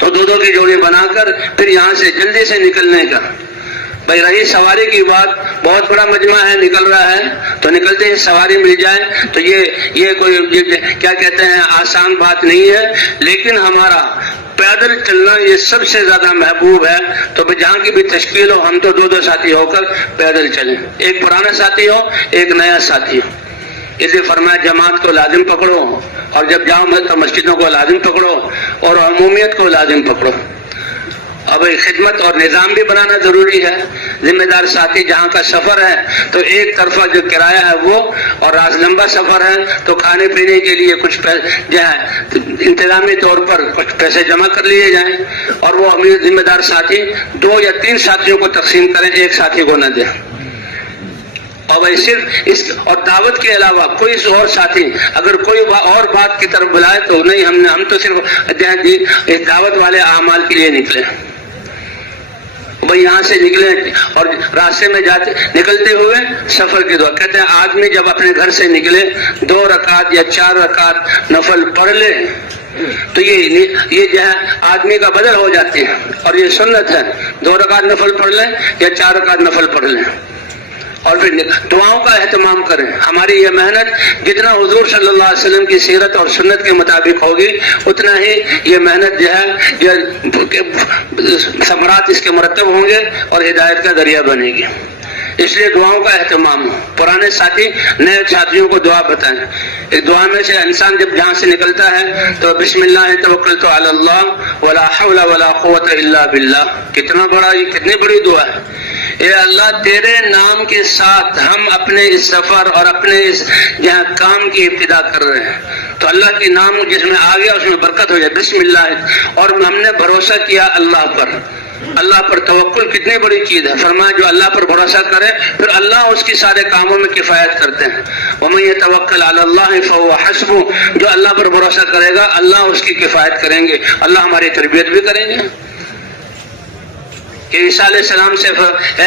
تو دو دو کی جوڑی بنا کر پھر یہاں سے جلدی سے نکلنے کا۔ بھائی رہی سواری کی بات، بہت بڑا مجمع ہے، نکل رہا ہے تو نکلتے ہی سواری مل جائے تو یہ کوئی کیا کہتے ہیں آسان بات نہیں ہے، لیکن ہمارا پیدل چلنا یہ سب سے زیادہ محبوب ہے۔ تو جہاں کی بھی تشکیل ہو ہم تو دو دو ساتھی ہو کر پیدل چلیں، ایک پرانا ساتھی ہو ایک نیا ساتھی ہو۔ اس لیے فرمایا جماعت کو لازم پکڑو، اور جب جاؤ تو مسجدوں کو لازم پکڑو اور عمومیت کو لازم پکڑو۔ اب خدمت اور نظام بھی بنانا ضروری ہے۔ ذمہ دار ساتھی جہاں کا سفر ہے تو ایک طرفہ جو کرایہ ہے وہ، اور لمبا سفر ہے تو کھانے پینے کے لیے کچھ جو ہے انتظامی طور پر کچھ پیسے جمع کر لیے جائیں، اور وہ امیر ذمہ دار ساتھی 2 یا 3 ساتھیوں کو تقسیم کریں، ایک ساتھی کو نہ دیں۔ اور صرف اس اور دعوت کے علاوہ کوئی اور ساتھی اگر کوئی اور بات کی طرف بلائے تو نہیں، ہم تو صرف دعوت والے اعمال کے لیے نکلے۔ بھائی یہاں سے نکلے اور راستے میں نکلتے ہوئے سفر کی دعا کہتے ہیں، آدمی جب اپنے گھر سے نکلے 2 رکعت یا 4 رکعت نفل پڑھ لے تو یہ جو ہے آدمی کا بدل ہو جاتی ہے، اور یہ سنت ہے 2 رکعت نفل پڑھ لیں یا 4 رکعت نفل پڑھ لیں، اور پھر دعاؤں کا اہتمام کریں۔ ہماری یہ محنت جتنا حضور صلی اللہ علیہ وسلم کی سیرت اور سنت کے مطابق ہوگی اتنا ہی یہ محنت جو ہے ثمرات اس کے مرتب ہوں گے اور ہدایت کا ذریعہ بنے گی۔ اس لیے دعاؤں کا اہتمام ہو، پرانے ساتھی نئے ساتھیوں کو دعا بتائیں۔ ایک دعا میں سے انسان جب جہاں سے نکلتا ہے تو بسم اللہ توکلت علی اللہ ولا حول ولا قوت الا باللہ، کتنی بڑی دعا ہے۔ اے اللہ تیرے نام کے ساتھ ہم اپنے اس سفر اور اپنے اس جہاں کام کی ابتدا کر رہے ہیں، تو اللہ کے نام جس میں آ گیا اس میں برکت ہو جائے، بسم اللہ، اور ہم نے بھروسہ کیا اللہ پر۔ اللہ پر توکل کتنی بڑی چیز ہے، فرمایا جو اللہ پر بھروسہ کرے پھر اللہ اس کی سارے کاموں میں کفایت کرتے ہیں۔ وَمَن يَتَوَكَّلْ عَلَى اللَّهِ فَهُوَ حَسْبُهُ، جو اللہ پر بھروسہ کرے گا اللہ اس کی کفایت کریں گے، اللہ ہماری تربیت بھی کریں گے۔ کہ عیسیٰ علیہ السلام سے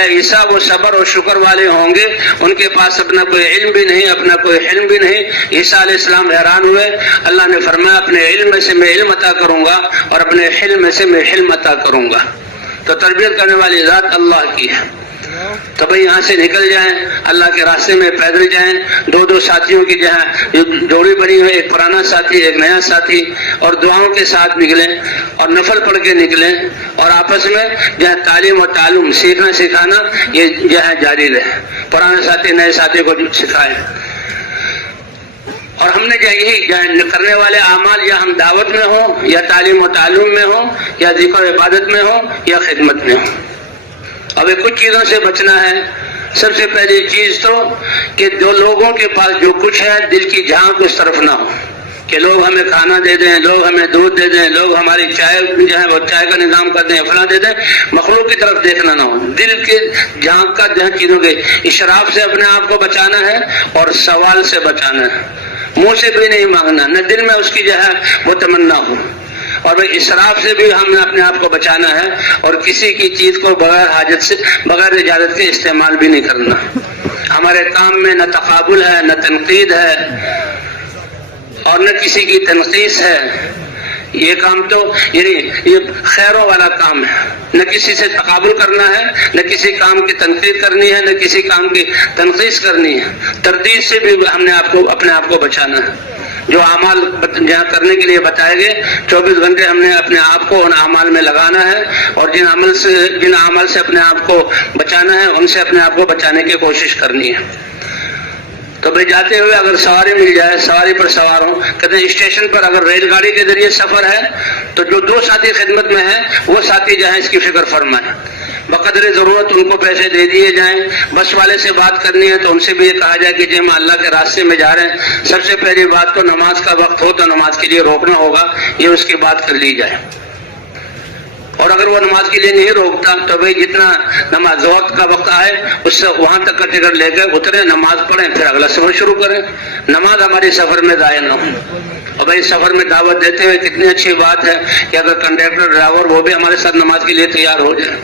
عیسیٰ وہ صبر اور شکر والے ہوں گے، ان کے پاس اپنا کوئی علم بھی نہیں، اپنا کوئی حلم بھی نہیں۔ عیسیٰ علیہ السلام حیران ہوئے، اللہ نے فرمایا اپنے علم میں سے میں علم عطا کروں گا اور اپنے حلم میں سے میں حلم عطا کروں گا۔ تو تربیت کرنے والی ذات اللہ کی ہے۔ تو بھئی یہاں سے نکل جائیں، اللہ کے راستے میں پیدل جائیں، 2 ساتھیوں کی جہاں جوڑی بنی ہوئی، ایک پرانا ساتھی ایک نیا ساتھی، اور دعاؤں کے ساتھ نکلیں اور نفل پڑھ کے نکلیں، اور آپس میں جہاں تعلیم و تعلم سیکھنا سکھانا یہ جو ہے جاری رہے، پرانے ساتھی نئے ساتھی کو سکھائیں۔ اور ہم نے یہی کرنے والے اعمال یا ہم دعوت میں ہوں یا تعلیم و تعلم میں ہوں یا ذکر و عبادت میں ہوں یا خدمت میں ہوں۔ اب کچھ چیزوں سے بچنا ہے۔ سب سے پہلی چیز تو کہ جو لوگوں کے پاس جو کچھ ہے دل کی جھانک اس طرف نہ ہو، کہ لوگ ہمیں کھانا دے دیں، لوگ ہمیں دودھ دے دیں، لوگ ہماری چائے جو ہے وہ چائے کا نظام کر دیں، فلاں دے دیں، مخلوق کی طرف دیکھنا نہ ہو، دل کے جھانک کر جہاں چیزوں کے اشراف سے اپنے آپ کو بچانا ہے اور سوال سے بچانا ہے، منہ سے بھی نہیں مانگنا، نہ دل میں اس کی جو ہے وہ تمنا ہو، اور بھائی اسراف سے بھی ہم نے اپنے آپ کو بچانا ہے، اور کسی کی چیز کو بغیر حاجت سے بغیر اجازت کے استعمال بھی نہیں کرنا۔ ہمارے کام میں نہ تقابل ہے، نہ تنقید ہے، اور نہ کسی کی تنقیص ہے۔ یہ کام تو یعنی یہ خیروں والا کام ہے، نہ کسی سے تقابل کرنا ہے، نہ کسی کام کی تنقید کرنی ہے، نہ کسی کام کی تنقیص کرنی ہے، تردید سے بھی ہم نے اپنے آپ کو بچانا ہے۔ جو اعمال جہاں کرنے کے لیے بتائے گئے 24 گھنٹے ہم نے اپنے آپ کو ان اعمال میں لگانا ہے، اور جن اعمال سے اپنے آپ کو بچانا ہے ان سے اپنے آپ کو بچانے کی کوشش کرنی ہے۔ تو بھائی جاتے ہوئے اگر سواری مل جائے، سواری پر سوار ہوں، کہتے ہیں اسٹیشن پر اگر ریل گاڑی کے ذریعے سفر ہے تو جو 2 ساتھی خدمت میں ہیں وہ ساتھی جو ہے اس کی فکر فرمائیں، بقدر ضرورت ان کو پیسے دے دیے جائیں۔ بس والے سے بات کرنی ہے تو ان سے بھی یہ کہا جائے کہ جی ہم اللہ کے راستے میں جا رہے ہیں، سب سے پہلی بات تو نماز کا وقت ہو تو نماز کے لیے روکنا ہوگا، یہ اس کی بات کر لی جائے۔ اور اگر وہ نماز کے لیے نہیں روکتا تو بھئی جتنا نماز وقت کا وقت آئے اس سے وہاں تک کا ٹکٹ لے کے اترے، نماز پڑھیں، پھر اگلا سفر شروع کریں، نماز ہماری سفر میں ضائع نہ ہو۔ اور بھئی سفر میں دعوت دیتے ہوئے کتنی اچھی بات ہے کہ اگر کنڈکٹر ڈرائیور وہ بھی ہمارے ساتھ نماز کے لیے تیار ہو جائے۔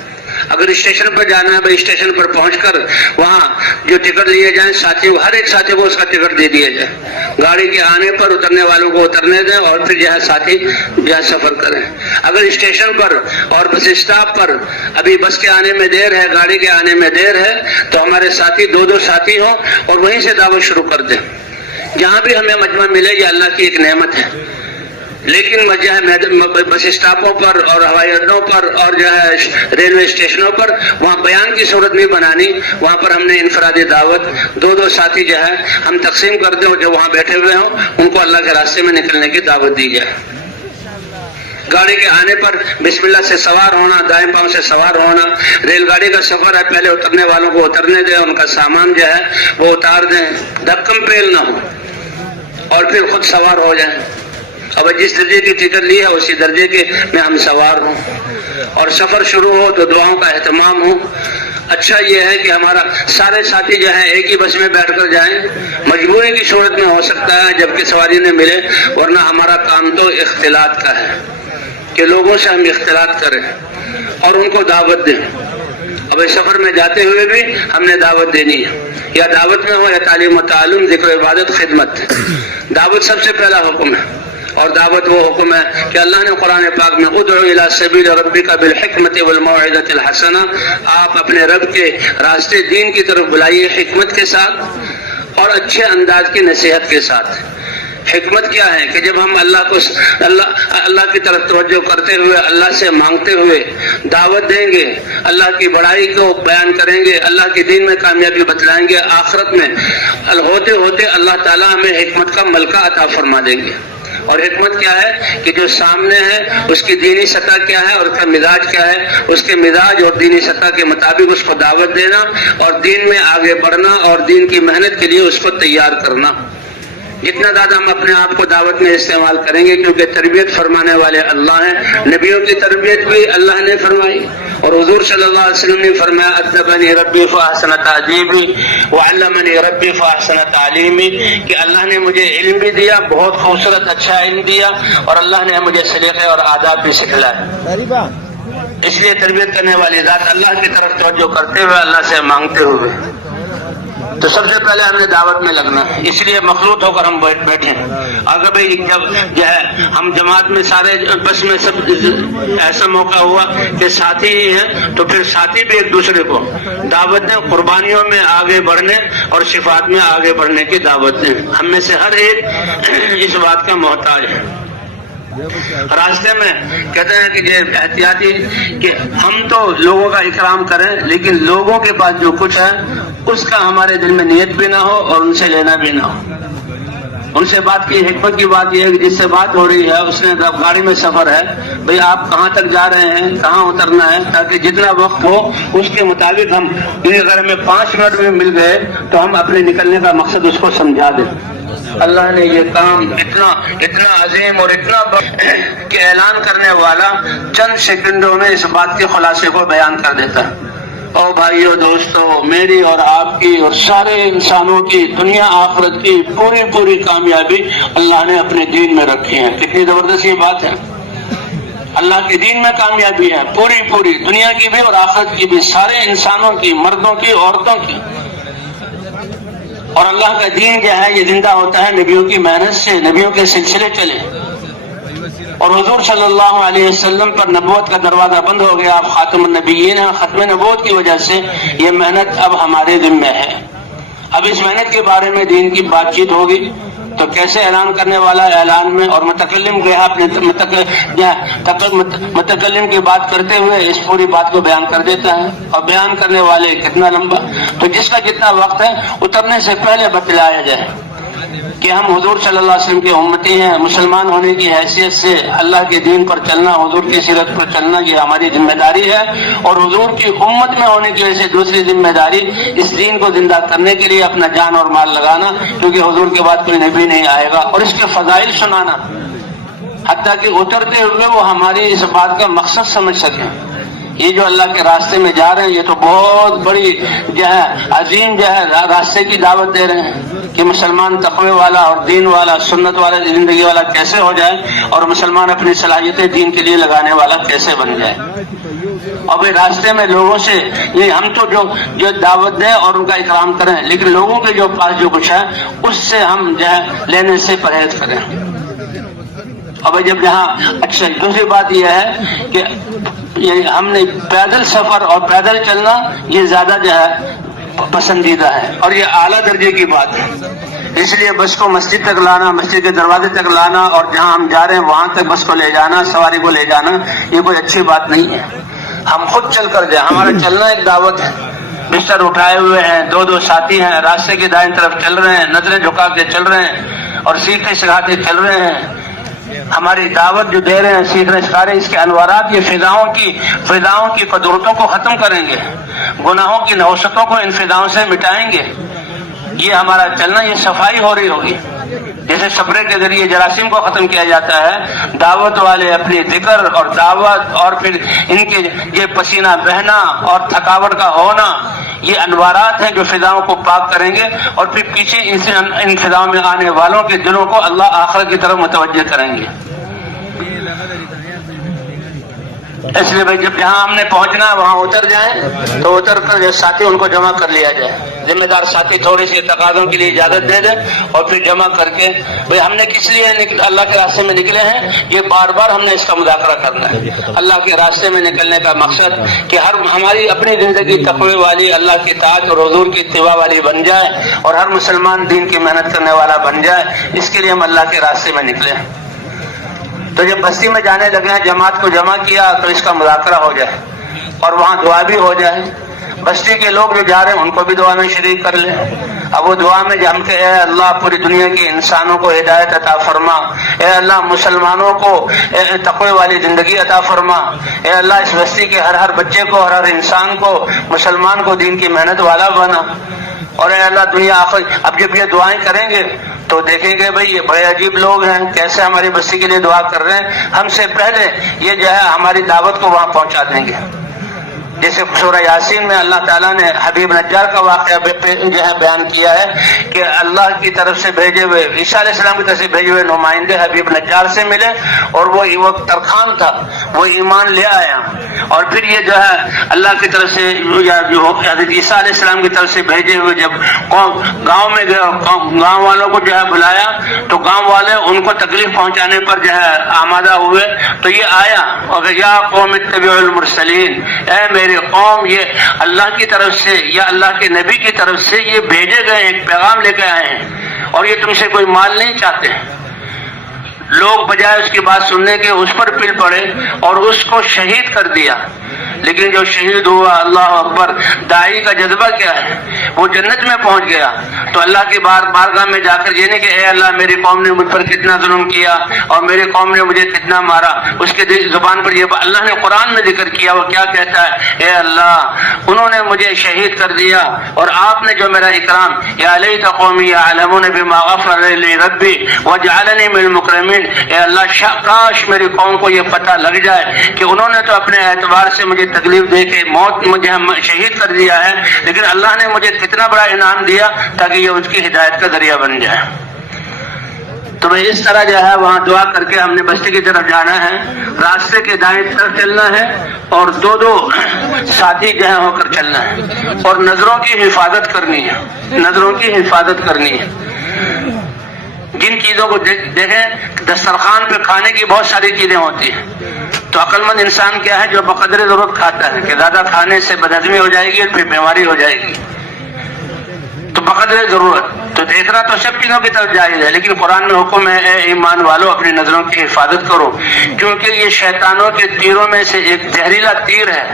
اگر اسٹیشن پر جانا ہے بھئی اسٹیشن پر پہنچ کر وہاں جو ٹکٹ لیے جائیں ساتھیوں، ہر ایک ساتھی کو اس کا ٹکٹ دے دیا جائے، گاڑی کے آنے پر اترنے والوں کو اترنے دیں، اور پھر جو ہے ساتھی جو ہے سفر کریں۔ اگر اسٹیشن پر اور بس اسٹاپ پر ابھی بس کے آنے میں دیر ہے، گاڑی کے آنے میں دیر ہے، تو ہمارے ساتھی 2 ساتھی ہوں اور وہیں سے دعوت شروع کر دیں۔ جہاں بھی ہمیں مجمع ملے یہ اللہ کی ایک نعمت ہے، لیکن بس اسٹاپوں پر اور ہوائی اڈوں پر اور جو ہے ریلوے اسٹیشنوں پر وہاں بیان کی صورت نہیں بنانی، وہاں پر ہم نے انفرادی دعوت 2 ساتھی جو ہے ہم تقسیم کر دیں، اور جو وہاں بیٹھے ہوئے ہوں ان کو اللہ کے راستے میں نکلنے کی دعوت دی جائے۔ گاڑی کے آنے پر بسم اللہ سے سوار ہونا، دائیں پاؤں سے سوار ہونا، ریل گاڑی کا سفر ہے، پہلے اترنے والوں کو اترنے دیں، ان کا سامان جو ہے وہ اتار دیں، دھکم پیل نہ ہو، اور پھر خود سوار ہو جائیں۔ اب جس درجے کی ٹکٹ لی ہے اسی درجے کے میں ہم سوار ہوں، اور سفر شروع ہو تو دعاؤں کا اہتمام ہو۔ اچھا یہ ہے کہ ہمارا سارے ساتھی جو ہیں ایک ہی بس میں بیٹھ کر جائیں، مجبوری کی صورت میں ہو سکتا ہے جبکہ سواری نہ ملے، ورنہ ہمارا کام تو اختلاط کا ہے کہ لوگوں سے ہم اختلاط کریں اور ان کو دعوت دیں۔ اب اس سفر میں جاتے ہوئے بھی ہم نے دعوت دینی ہے، یا دعوت میں ہو یا تعلیم و تعلم، ذکر و عبادت، خدمت، دعوت سب سے پہلا حکم ہے۔ اور دعوت وہ حکم ہے کہ اللہ نے قرآن پاک میں ادعو الی سبیل ربک بالحکمت والموعظۃ الحسنہ، آپ اپنے رب کے راستے دین کی طرف بلائیے حکمت کے ساتھ اور اچھے انداز کی نصیحت کے ساتھ۔ حکمت کیا ہے کہ جب ہم اللہ کی طرف توجہ کرتے ہوئے، اللہ سے مانگتے ہوئے دعوت دیں گے، اللہ کی بڑائی کو بیان کریں گے، اللہ کے دین میں کامیابی بتلائیں گے، آخرت میں ہوتے ہوتے اللہ تعالیٰ ہمیں حکمت کا ملکہ عطا فرما دیں گے۔ اور حکمت کیا ہے کہ جو سامنے ہے اس کی دینی سطح کیا ہے اور اس کا مزاج کیا ہے، اس کے مزاج اور دینی سطح کے مطابق اس کو دعوت دینا اور دین میں آگے بڑھنا اور دین کی محنت کے لیے اس کو تیار کرنا۔ جتنا زیادہ ہم اپنے آپ کو دعوت میں استعمال کریں گے، کیونکہ تربیت فرمانے والے اللہ ہیں، نبیوں کی تربیت بھی اللہ نے فرمائی، اور حضور صلی اللہ علیہ وسلم نے فرمایا ادبنی ربی فاحسن تادیبی وعلمنی ربی فاحسن تعلیمی، کہ اللہ نے مجھے علم بھی دیا، بہت خوبصورت اچھا علم دیا، اور اللہ نے مجھے سلیقے اور آداب بھی سکھلائے۔ اس لیے تربیت کرنے والی ذات اللہ کی طرف توجہ کرتے ہوئے، اللہ سے مانگتے ہوئے، تو سب سے پہلے ہم نے دعوت میں لگنا ہے۔ اس لیے مخلوط ہو کر ہم بیٹھے۔ اگر بھائی جب جو ہے ہم جماعت میں سارے بس میں سب ایسا موقع ہوا کہ ساتھی ہی ہیں، تو پھر ساتھی بھی ایک دوسرے کو دعوت دیں، قربانیوں میں آگے بڑھنے اور شفاعت میں آگے بڑھنے کی دعوت دیں۔ ہم میں سے ہر ایک اس بات کا محتاج ہے۔ راستے میں کہتے ہیں کہ یہ احتیاطی کہ ہم تو لوگوں کا اکرام کریں، لیکن لوگوں کے پاس جو کچھ ہے اس کا ہمارے دل میں نیت بھی نہ ہو اور ان سے لینا بھی نہ ہو۔ ان سے بات کی، حکمت کی بات یہ ہے کہ جس سے بات ہو رہی ہے اس نے گاڑی میں سفر ہے، بھئی آپ کہاں تک جا رہے ہیں، کہاں اترنا ہے، تاکہ جتنا وقت ہو اس کے مطابق اگر ہمیں 5 منٹ میں مل گئے تو ہم اپنے نکلنے کا مقصد اس کو سمجھا دیں۔ اللہ نے یہ کام اتنا عظیم اور اتنا بڑا کہ اعلان کرنے والا چند سیکنڈوں میں اس بات کے خلاصے کو بیان کر دیتا ہے۔ اور بھائیو دوستو، میری اور آپ کی اور سارے انسانوں کی دنیا آخرت کی پوری کامیابی اللہ نے اپنے دین میں رکھی ہے۔ کتنی زبردست یہ بات ہے، اللہ کے دین میں کامیابی ہے پوری دنیا کی بھی اور آخرت کی بھی، سارے انسانوں کی، مردوں کی، عورتوں کی۔ اور اللہ کا دین جو ہے یہ زندہ ہوتا ہے نبیوں کی محنت سے، نبیوں کے سلسلے چلے، اور حضور صلی اللہ علیہ وسلم پر نبوت کا دروازہ بند ہو گیا، آپ خاتم النبیین ہیں، ختم نبوت کی وجہ سے یہ محنت اب ہمارے ذمہ ہے۔ اب اس محنت کے بارے میں دین کی بات چیت ہوگی تو کیسے اعلان کرنے والا اعلان میں، اور متکلم متکلم کی بات کرتے ہوئے اس پوری بات کو بیان کر دیتا ہے، اور بیان کرنے والے کتنا لمبا، تو جس کا جتنا وقت ہے اترنے سے پہلے بتلایا جائے کہ ہم حضور صلی اللہ علیہ وسلم کے امتی ہیں، مسلمان ہونے کی حیثیت سے اللہ کے دین پر چلنا، حضور کی سیرت پر چلنا یہ ہماری ذمہ داری ہے، اور حضور کی امت میں ہونے کی وجہ سے دوسری ذمہ داری اس دین کو زندہ کرنے کے لیے اپنا جان اور مال لگانا، کیونکہ حضور کے بعد کوئی نبی نہیں آئے گا، اور اس کے فضائل سنانا، حتیٰ کہ اترتے ہوئے وہ ہماری اس بات کا مقصد سمجھ سکیں۔ یہ جو اللہ کے راستے میں جا رہے ہیں یہ تو بہت بڑی جو ہے عظیم جو ہے راستے کی دعوت دے رہے ہیں کہ مسلمان تقوی والا اور دین والا، سنت والا زندگی والا کیسے ہو جائے، اور مسلمان اپنی صلاحیتیں دین کے لیے لگانے والا کیسے بن جائے۔ اور بھائی راستے میں لوگوں سے یہ ہم تو جو دعوت دیں اور ان کا اکرام کریں، لیکن لوگوں کے جو پاس جو کچھ ہے اس سے ہم جو ہے لینے سے پرہیز کریں۔ اب جب جہاں اچھا دوسری بات یہ ہے کہ ہم نے پیدل سفر اور پیدل چلنا یہ زیادہ جو ہے پسندیدہ ہے، اور یہ اعلیٰ درجے کی بات ہے، اس لیے بس کو مسجد تک لانا، مسجد کے دروازے تک لانا، اور جہاں ہم جا رہے ہیں وہاں تک بس کو لے جانا، سواری کو لے جانا، یہ کوئی اچھی بات نہیں ہے۔ ہم خود چل کر جائیں، ہمارا چلنا ایک دعوت ہے۔ بستر اٹھائے ہوئے ہیں، دو ساتھی ہیں، راستے کی دائیں طرف چل رہے ہیں، نظریں جھکا کے چل رہے ہیں اور سیکھتے سکھاتے چل رہے ہیں۔ ہماری دعوت جو دے رہے ہیں، سیکھنے سکھا رہے ہیں، اس کے انوارات یہ فضاؤں کی قدرتوں کو ختم کریں گے، گناہوں کی نحوستوں کو ان فضاؤں سے مٹائیں گے۔ یہ ہمارا چلنا، یہ صفائی ہو رہی ہوگی، جیسے سپرے کے ذریعے جراثیم کو ختم کیا جاتا ہے، دعوت والے اپنی ذکر اور دعوت اور پھر ان کے یہ پسینہ بہنا اور تھکاوٹ کا ہونا، یہ انوارات ہیں جو فضاؤں کو پاک کریں گے، اور پھر پیچھے ان فضاؤں میں آنے والوں کے دلوں کو اللہ آخرت کی طرف متوجہ کریں گے۔ اس لیے بھائی جب جہاں ہم نے پہنچنا وہاں اتر جائیں، تو اتر کر جو ساتھی ان کو جمع کر لیا جائے، ذمہ دار ساتھی تھوڑی سی تقاضوں کے لیے اجازت دے دیں، اور پھر جمع کر کے بھائی ہم نے کس لیے اللہ کے راستے میں نکلے ہیں، یہ بار ہم نے اس کا مذاکرہ کرنا ہے۔ اللہ کے راستے میں نکلنے کا مقصد کہ ہماری اپنی زندگی تقوی والی، اللہ کی اطاعت اور حضور کی اتباع والی بن جائے، اور ہر مسلمان دین کی محنت کرنے والا بن جائے، اس کے لیے ہم اللہ کے راستے میں نکلے ہیں۔ تو جب بستی میں جانے لگے ہیں، جماعت کو جمع کیا تو اس کا مذاکرہ ہو جائے، اور وہاں دعا بھی ہو جائے۔ بستی کے لوگ جو جا رہے ہیں ان کو بھی دعا میں شریک کر لیں۔ اب وہ دعا میں ہم کہ اے اللہ پوری دنیا کے انسانوں کو ہدایت عطا فرما، اے اللہ مسلمانوں کو تقوی والی زندگی عطا فرما، اے اللہ اس بستی کے ہر بچے کو، ہر انسان کو، مسلمان کو دین کی محنت والا بنا، اور اے اللہ دنیا آخر۔ اب جب یہ دعائیں کریں گے تو دیکھیں گے بھئی یہ بڑے عجیب لوگ ہیں، کیسے ہماری بستی کے لیے دعا کر رہے ہیں، ہم سے پہلے یہ جو ہے ہماری دعوت کو وہاں پہنچا دیں گے۔ جیسے سورہ یاسین میں اللہ تعالیٰ نے حبیب نجار کا واقعہ جو ہے بیان کیا ہے کہ اللہ کی طرف سے بھیجے ہوئے، عیسیٰ علیہ السلام کی طرف سے بھیجے ہوئے نمائندے حبیب نجار سے ملے، اور وہ ترخان تھا، وہ ایمان لے آیا، اور پھر یہ جو ہے اللہ کی طرف سے حضرت عیسیٰ علیہ السلام کی طرف سے بھیجے ہوئے جب گاؤں میں گئے، گاؤں والوں کو جو ہے بلایا، تو گاؤں والے ان کو تکلیف پہنچانے پر جو ہے آمادہ ہوئے، تو یہ آیا اور یا قوم اتبعوا المرسلین، اے میری قوم، یہ اللہ کی طرف سے یا اللہ کے نبی کی طرف سے یہ بھیجے گئے ایک پیغام لے کے آئے ہیں، اور یہ تم سے کوئی مال نہیں چاہتے۔ لوگ بجائے اس کی بات سننے کے اس پر پل پڑے اور اس کو شہید کر دیا۔ لیکن جو شہید ہوا، اللہ اکبر، داعی کا جذبہ کیا ہے، وہ جنت میں پہنچ گیا تو اللہ کی بارگاہ میں جا کر یہ نہیں کہ اے اللہ میری قوم نے مجھ پر کتنا ظلم کیا اور میری قوم نے مجھے کتنا مارا، اس کے زبان پر یہ اللہ نے قرآن میں ذکر کیا، وہ کیا کہتا ہے، اے اللہ انہوں نے مجھے شہید کر دیا اور آپ نے جو میرا اکرام، یا لیت قومی یعلمون بما غفر لی ربی وجعلنی من المکرمین، اے اللہ کاش میری قوم کو یہ پتہ لگ جائے کہ انہوں نے تو اپنے اعتبار سے مجھے تکلیف دے کے موت مجھے شہید کر دیا ہے، لیکن اللہ نے مجھے کتنا بڑا انعام دیا تاکہ یہ اس کی ہدایت کا ذریعہ بن جائے۔ تو میں اس طرح جو ہے وہاں دعا کر کے ہم نے بستی کی طرف جانا ہے، راستے کے دائیں طرف چلنا ہے اور دو دو ساتھی جو ہے ہو کر چلنا ہے اور نظروں کی حفاظت کرنی ہے، نظروں کی حفاظت کرنی ہے۔ جن چیزوں کو دیکھیں، دسترخوان پہ کھانے کی بہت ساری چیزیں ہوتی ہیں، تو عقل مند انسان کیا ہے، جو بقدر ضرورت کھاتا ہے، کہ زیادہ کھانے سے بدہضمی ہو جائے گی اور پھر بیماری ہو جائے گی، تو بقدر ضرورت۔ تو دیکھنا تو سب چیزوں کی طرف جائز ہے، لیکن قرآن میں حکم ہے اے ایمان والو اپنی نظروں کی حفاظت کرو، کیونکہ یہ شیطانوں کے تیروں میں سے ایک زہریلا تیر ہے۔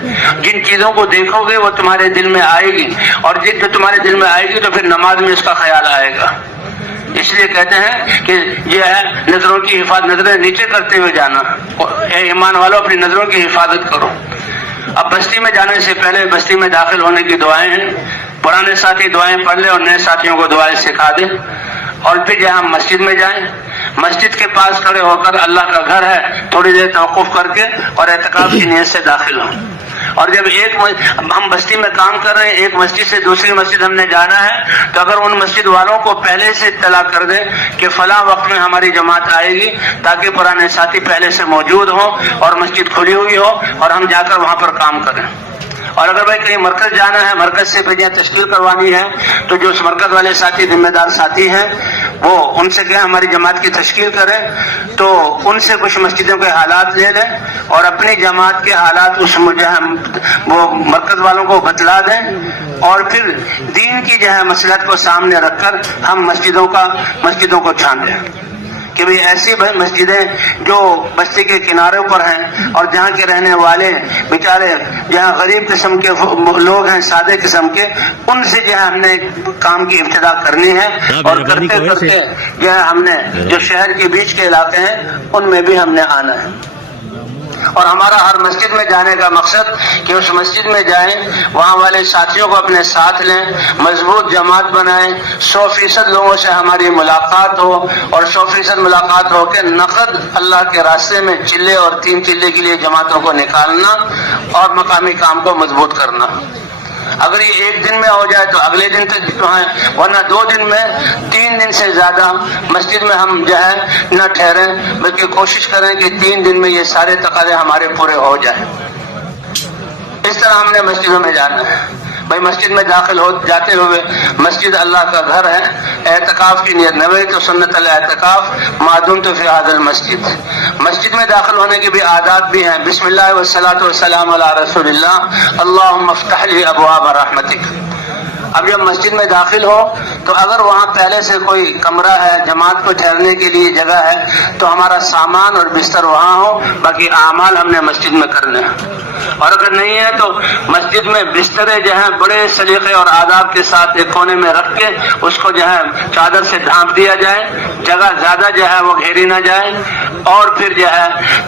جن چیزوں کو دیکھو گے وہ تمہارے دل میں آئے گی، اور جو تمہارے دل میں آئے گی تو پھر نماز میں اس کا خیال آئے گا۔ اس لیے کہتے ہیں کہ یہ ہے نظروں کی حفاظت، نظریں نیچے کرتے ہوئے جانا، اے ایمان والو اپنی نظروں کی حفاظت کرو۔ اب بستی میں جانے سے پہلے بستی میں داخل ہونے کی دعائیں ہیں، پرانے ساتھی دعائیں پڑھ لیں اور نئے ساتھیوں کو دعائیں سکھا دیں، اور پھر جہاں ہم مسجد میں جائیں، مسجد کے پاس کھڑے ہو کر اللہ کا گھر ہے تھوڑی دیر توقف کر کے اور اعتکاف کی نیت سے داخل ہوں۔ اور جب ہم بستی میں کام کر رہے ہیں، ایک مسجد سے دوسری مسجد ہم نے جانا ہے، تو اگر ان مسجد والوں کو پہلے سے اطلاع کر دیں کہ فلاں وقت میں ہماری جماعت آئے گی، تاکہ پرانے ساتھی پہلے سے موجود ہوں اور مسجد کھلی ہوئی ہو اور ہم جا کر وہاں پر کام کریں۔ اور اگر بھائی کہیں مرکز جانا ہے، مرکز سے بھیجیں تشکیل کروانی ہے، تو جو اس مرکز والے ساتھی ذمہ دار ساتھی ہیں وہ ان سے کہیں ہماری جماعت کی تشکیل کریں، تو ان سے کچھ مسجدوں کے حالات لے لیں اور اپنی جماعت کے حالات اس وہ مرکز والوں کو بتلا دیں، اور پھر دین کی جو ہے مصلحت کو سامنے رکھ کر ہم مسجدوں کو چھان دیں کہ بھی ایسی مسجدیں جو بستی کے کناروں پر ہیں اور جہاں کے رہنے والے بیچارے جہاں غریب قسم کے لوگ ہیں، سادے قسم کے، ان سے جو ہے ہم نے کام کی ابتدا کرنی ہے، اور کرتے کرتے جو ہے ہم نے جو شہر کے بیچ کے علاقے ہیں ان میں بھی ہم نے آنا ہے۔ اور ہمارا ہر مسجد میں جانے کا مقصد کہ اس مسجد میں جائیں، وہاں والے ساتھیوں کو اپنے ساتھ لیں، مضبوط جماعت بنائیں، 100% لوگوں سے ہماری ملاقات ہو، اور 100% ملاقات ہو کے نقد اللہ کے راستے میں چلے اور 3 چلے کے لیے جماعتوں کو نکالنا اور مقامی کام کو مضبوط کرنا۔ اگر یہ ایک دن میں ہو جائے تو اگلے دن تک تو ہے، ورنہ 2 دن میں 3 دن سے زیادہ مسجد میں ہم جو ہے نہ ٹھہریں، بلکہ کوشش کریں کہ 3 دن میں یہ سارے تقاضے ہمارے پورے ہو جائیں۔ اس طرح ہم نے مسجدوں میں جانا ہے۔ بھائی مسجد میں داخل ہو جاتے ہوئے، مسجد اللہ کا گھر ہے، اعتکاف کی نیت نویت سنت الاعتکاف ما دمت فی ھذا المسجد۔ مسجد میں داخل ہونے کے بھی آداب بھی ہیں، بسم اللہ والصلاۃ والسلام علی رسول اللہ، اللہم افتح لی ابواب رحمتک۔ اب جب مسجد میں داخل ہو تو اگر وہاں پہلے سے کوئی کمرہ ہے، جماعت کو ٹھہرنے کے لیے جگہ ہے، تو ہمارا سامان اور بستر وہاں ہو، باقی اعمال ہم نے مسجد میں کرنے ہیں۔ اور اگر نہیں ہے تو مسجد میں بسترے جو ہیں بڑے سلیقے اور آداب کے ساتھ ایک کونے میں رکھ کے اس کو جو ہے چادر سے ڈھانپ دیا جائے، جگہ زیادہ جو ہے وہ گھیری نہ جائے، اور پھر جو ہے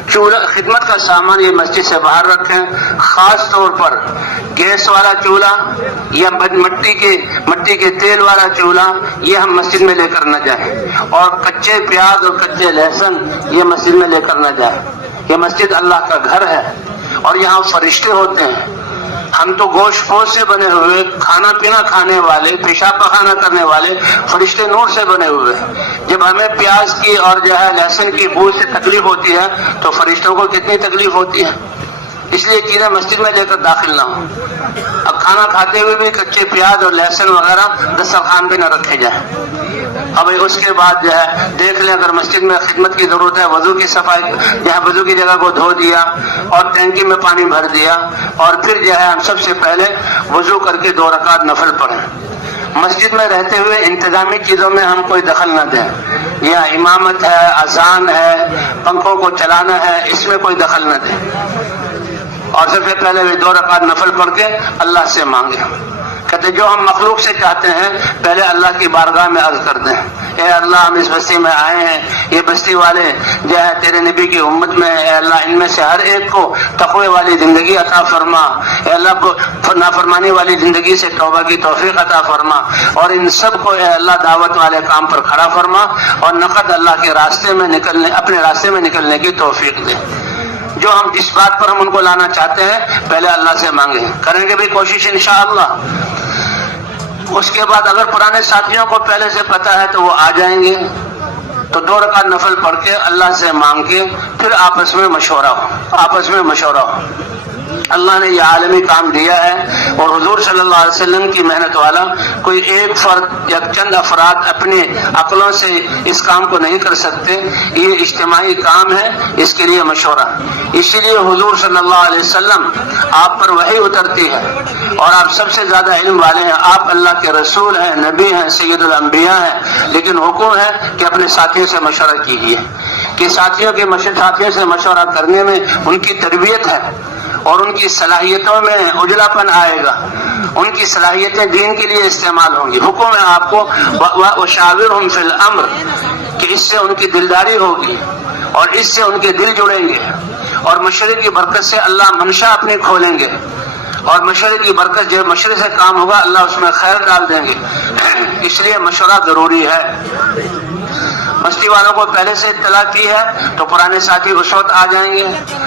چولہا خدمت کا سامان یہ مسجد سے باہر رکھیں، خاص طور پر گیس والا چولہا یا مٹی کے تیل والا چولہا یہ ہم مسجد میں لے کر نہ جائیں، اور کچے پیاز اور کچے لہسن یہ مسجد میں لے کر نہ جائیں۔ یہ مسجد اللہ کا گھر ہے اور یہاں فرشتے ہوتے ہیں، ہم تو گوشت پوش سے بنے ہوئے، کھانا پینا کھانے والے، پیشاب پخانا کرنے والے، فرشتے نور سے بنے ہوئے۔ جب ہمیں پیاز کی اور جو ہے لہسن کی بو سے تکلیف ہوتی ہے تو فرشتوں کو کتنی تکلیف ہوتی ہے۔ اس لیے چیزیں مسجد میں لے کر داخل نہ ہوں۔ اب کھانا کھاتے ہوئے بھی کچے پیاز اور لہسن وغیرہ دسترخوان بھی نہ رکھے جائیں۔ اب اس کے بعد جو ہے دیکھ لیں اگر مسجد میں خدمت کی ضرورت ہے، وضو کی صفائی، جہاں وضو کی جگہ کو دھو دیا اور ٹینکی میں پانی بھر دیا، اور پھر جو ہے ہم سب سے پہلے وضو کر کے 2 رکعت نفل پڑھیں۔ مسجد میں رہتے ہوئے انتظامی چیزوں میں ہم کوئی دخل نہ دیں، یا امامت ہے، اذان ہے، پنکھوں کو چلانا ہے، اس میں کوئی دخل نہ دیں۔ اور سب سے پہلے بھی 2 رکعت نفل پڑھ کے اللہ سے مانگے. کہتے جو ہم مخلوق سے چاہتے ہیں پہلے اللہ کی بارگاہ میں عرض کر دیں, اے اللہ ہم اس بستی میں آئے ہیں, یہ بستی والے جو ہے تیرے نبی کی امت میں, اے اللہ ان میں سے ہر ایک کو تقوی والی زندگی عطا فرما, اے اللہ کو نافرمانی والی زندگی سے توبہ کی توفیق عطا فرما, اور ان سب کو اے اللہ دعوت والے کام پر کھڑا فرما, اور نقد اللہ کے راستے میں نکلنے, اپنے راستے میں نکلنے کی توفیق دے. جو ہم جس بات پر ہم ان کو لانا چاہتے ہیں پہلے اللہ سے مانگیں, کریں گے بھی کوشش انشاءاللہ. اس کے بعد اگر پرانے ساتھیوں کو پہلے سے پتہ ہے تو وہ آ جائیں گے, تو 2 رکعت نفل پڑھ کے اللہ سے مانگ کے پھر آپس میں مشورہ ہو. اللہ نے یہ عالمی کام دیا ہے, اور حضور صلی اللہ علیہ وسلم کی محنت والا کوئی ایک فرد یا چند افراد اپنی عقلوں سے اس کام کو نہیں کر سکتے. یہ اجتماعی کام ہے, اس کے لیے مشورہ. اسی لیے حضور صلی اللہ علیہ وسلم آپ پر وحی اترتی ہے, اور آپ سب سے زیادہ علم والے ہیں, آپ اللہ کے رسول ہیں, نبی ہیں, سید الانبیاء ہیں, لیکن حکم ہے کہ اپنے ساتھیوں سے مشورہ کیجیے, کہ ساتھیوں سے مشورہ کرنے میں ان کی تربیت ہے, اور ان کی صلاحیتوں میں اجلا پن آئے گا, ان کی صلاحیتیں دین کے لیے استعمال ہوں گی. حکم ہے آپ کو وشاورہم فی الامر, کہ اس سے ان کی دلداری ہوگی, اور اس سے ان کے دل جڑیں گے, اور مشورے کی برکت سے اللہ منشا اپنی کھولیں گے, اور مشورے کی برکت جو مشورے سے کام ہوگا اللہ اس میں خیر ڈال دیں گے. اس لیے مشورہ ضروری ہے. بستی والوں کو پہلے سے اطلاع کی ہے تو پرانے ساتھی اس وقت آ جائیں گے,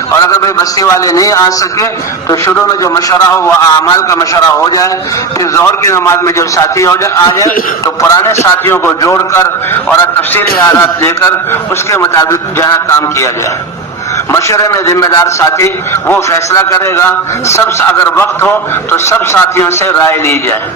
اور اگر بھائی بستی والے نہیں آ سکے تو شروع میں جو مشورہ ہو وہ اعمال کا مشورہ ہو جائے. پھر ظہر کی نماز میں جب ساتھی آ جائے تو پرانے ساتھیوں کو جوڑ کر اور تفصیلی حالات لے کر اس کے مطابق جہاں کام کیا جائے. مشورے میں ذمہ دار ساتھی وہ فیصلہ کرے گا. اگر وقت ہو تو سب ساتھیوں سے رائے لی جائے,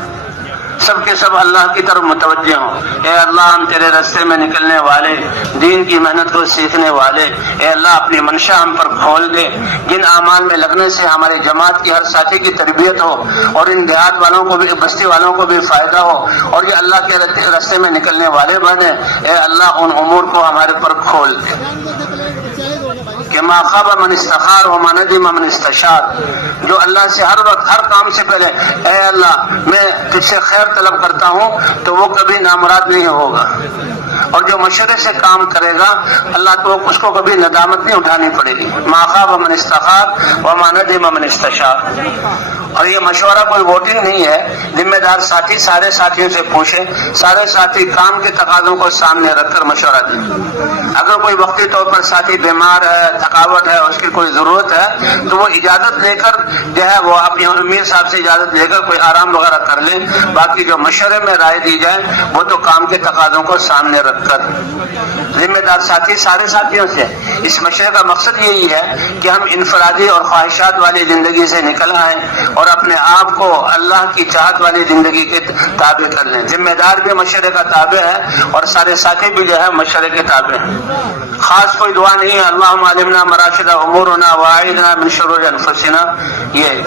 سب کے سب اللہ کی طرف متوجہ ہوں. اے اللہ ہم تیرے راستے میں نکلنے والے, دین کی محنت کو سیکھنے والے, اے اللہ اپنی منشا ہم پر کھول دے, جن اعمال میں لگنے سے ہماری جماعت کی ہر ساتھی کی تربیت ہو, اور ان دیہات والوں کو بھی, بستی والوں کو بھی فائدہ ہو, اور یہ اللہ کے راستے میں نکلنے والے بنے. اے اللہ ان امور کو ہمارے پر کھول دے, کہ ما خاب من استخار وما ندم من استشار. جو اللہ سے ہر وقت ہر کام سے پہلے اے اللہ میں تجھ سے خیر طلب کرتا ہوں, تو وہ کبھی نامراد نہیں ہوگا, اور جو مشورے سے کام کرے گا اللہ تو اس کو کبھی ندامت نہیں اٹھانی پڑے گی. ما خاب من استخار وما ندم من استشار. اور یہ مشورہ کوئی ووٹنگ نہیں ہے, ذمہ دار ساتھی سارے ساتھیوں سے پوچھے, سارے ساتھی کام کے تقاضوں کو سامنے رکھ کر مشورہ دیں. اگر کوئی وقتی طور پر ساتھی بیمار ہے, تھکاوٹ ہے, اس کی کوئی ضرورت ہے, تو وہ اجازت لے کر جو ہے وہ اپنے امیر صاحب سے اجازت لے کر کوئی آرام وغیرہ کر لیں. باقی جو مشورے میں رائے دی جائے وہ تو کام کے تقاضوں کو سامنے رکھ کر. ذمہ دار ساتھی سارے ساتھیوں سے. اس مشورے کا مقصد یہی ہے کہ ہم انفرادی اور خواہشات والی زندگی سے نکل آئیں اور اپنے آپ کو اللہ کی چاہت والی زندگی کے تابع کر لیں. ذمہ دار بھی مشورے کا تابع ہے, اور سارے ساتھی بھی جو ہے مشورے کے تابع ہیں. خاص کوئی دعا نہیں ہے اللہم علمنا مراشد امورنا واعذنا من شرور انفسنا. یہ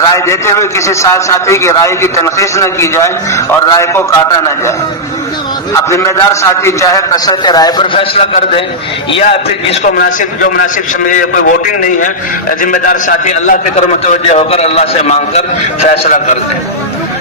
رائے دیتے ہوئے کسی ساتھی کی رائے کی تنقید نہ کی جائے اور رائے کو کاٹا نہ جائے. اب ذمہ دار ساتھی چاہے کثرت رائے پر فیصلہ کر دیں, یا پھر جس کو جو مناسب سمجھے, کوئی ووٹنگ نہیں ہے, ذمہ دار ساتھی اللہ کی طرف متوجہ ہو کر اللہ سے مانگ کر فیصلہ کر دیں.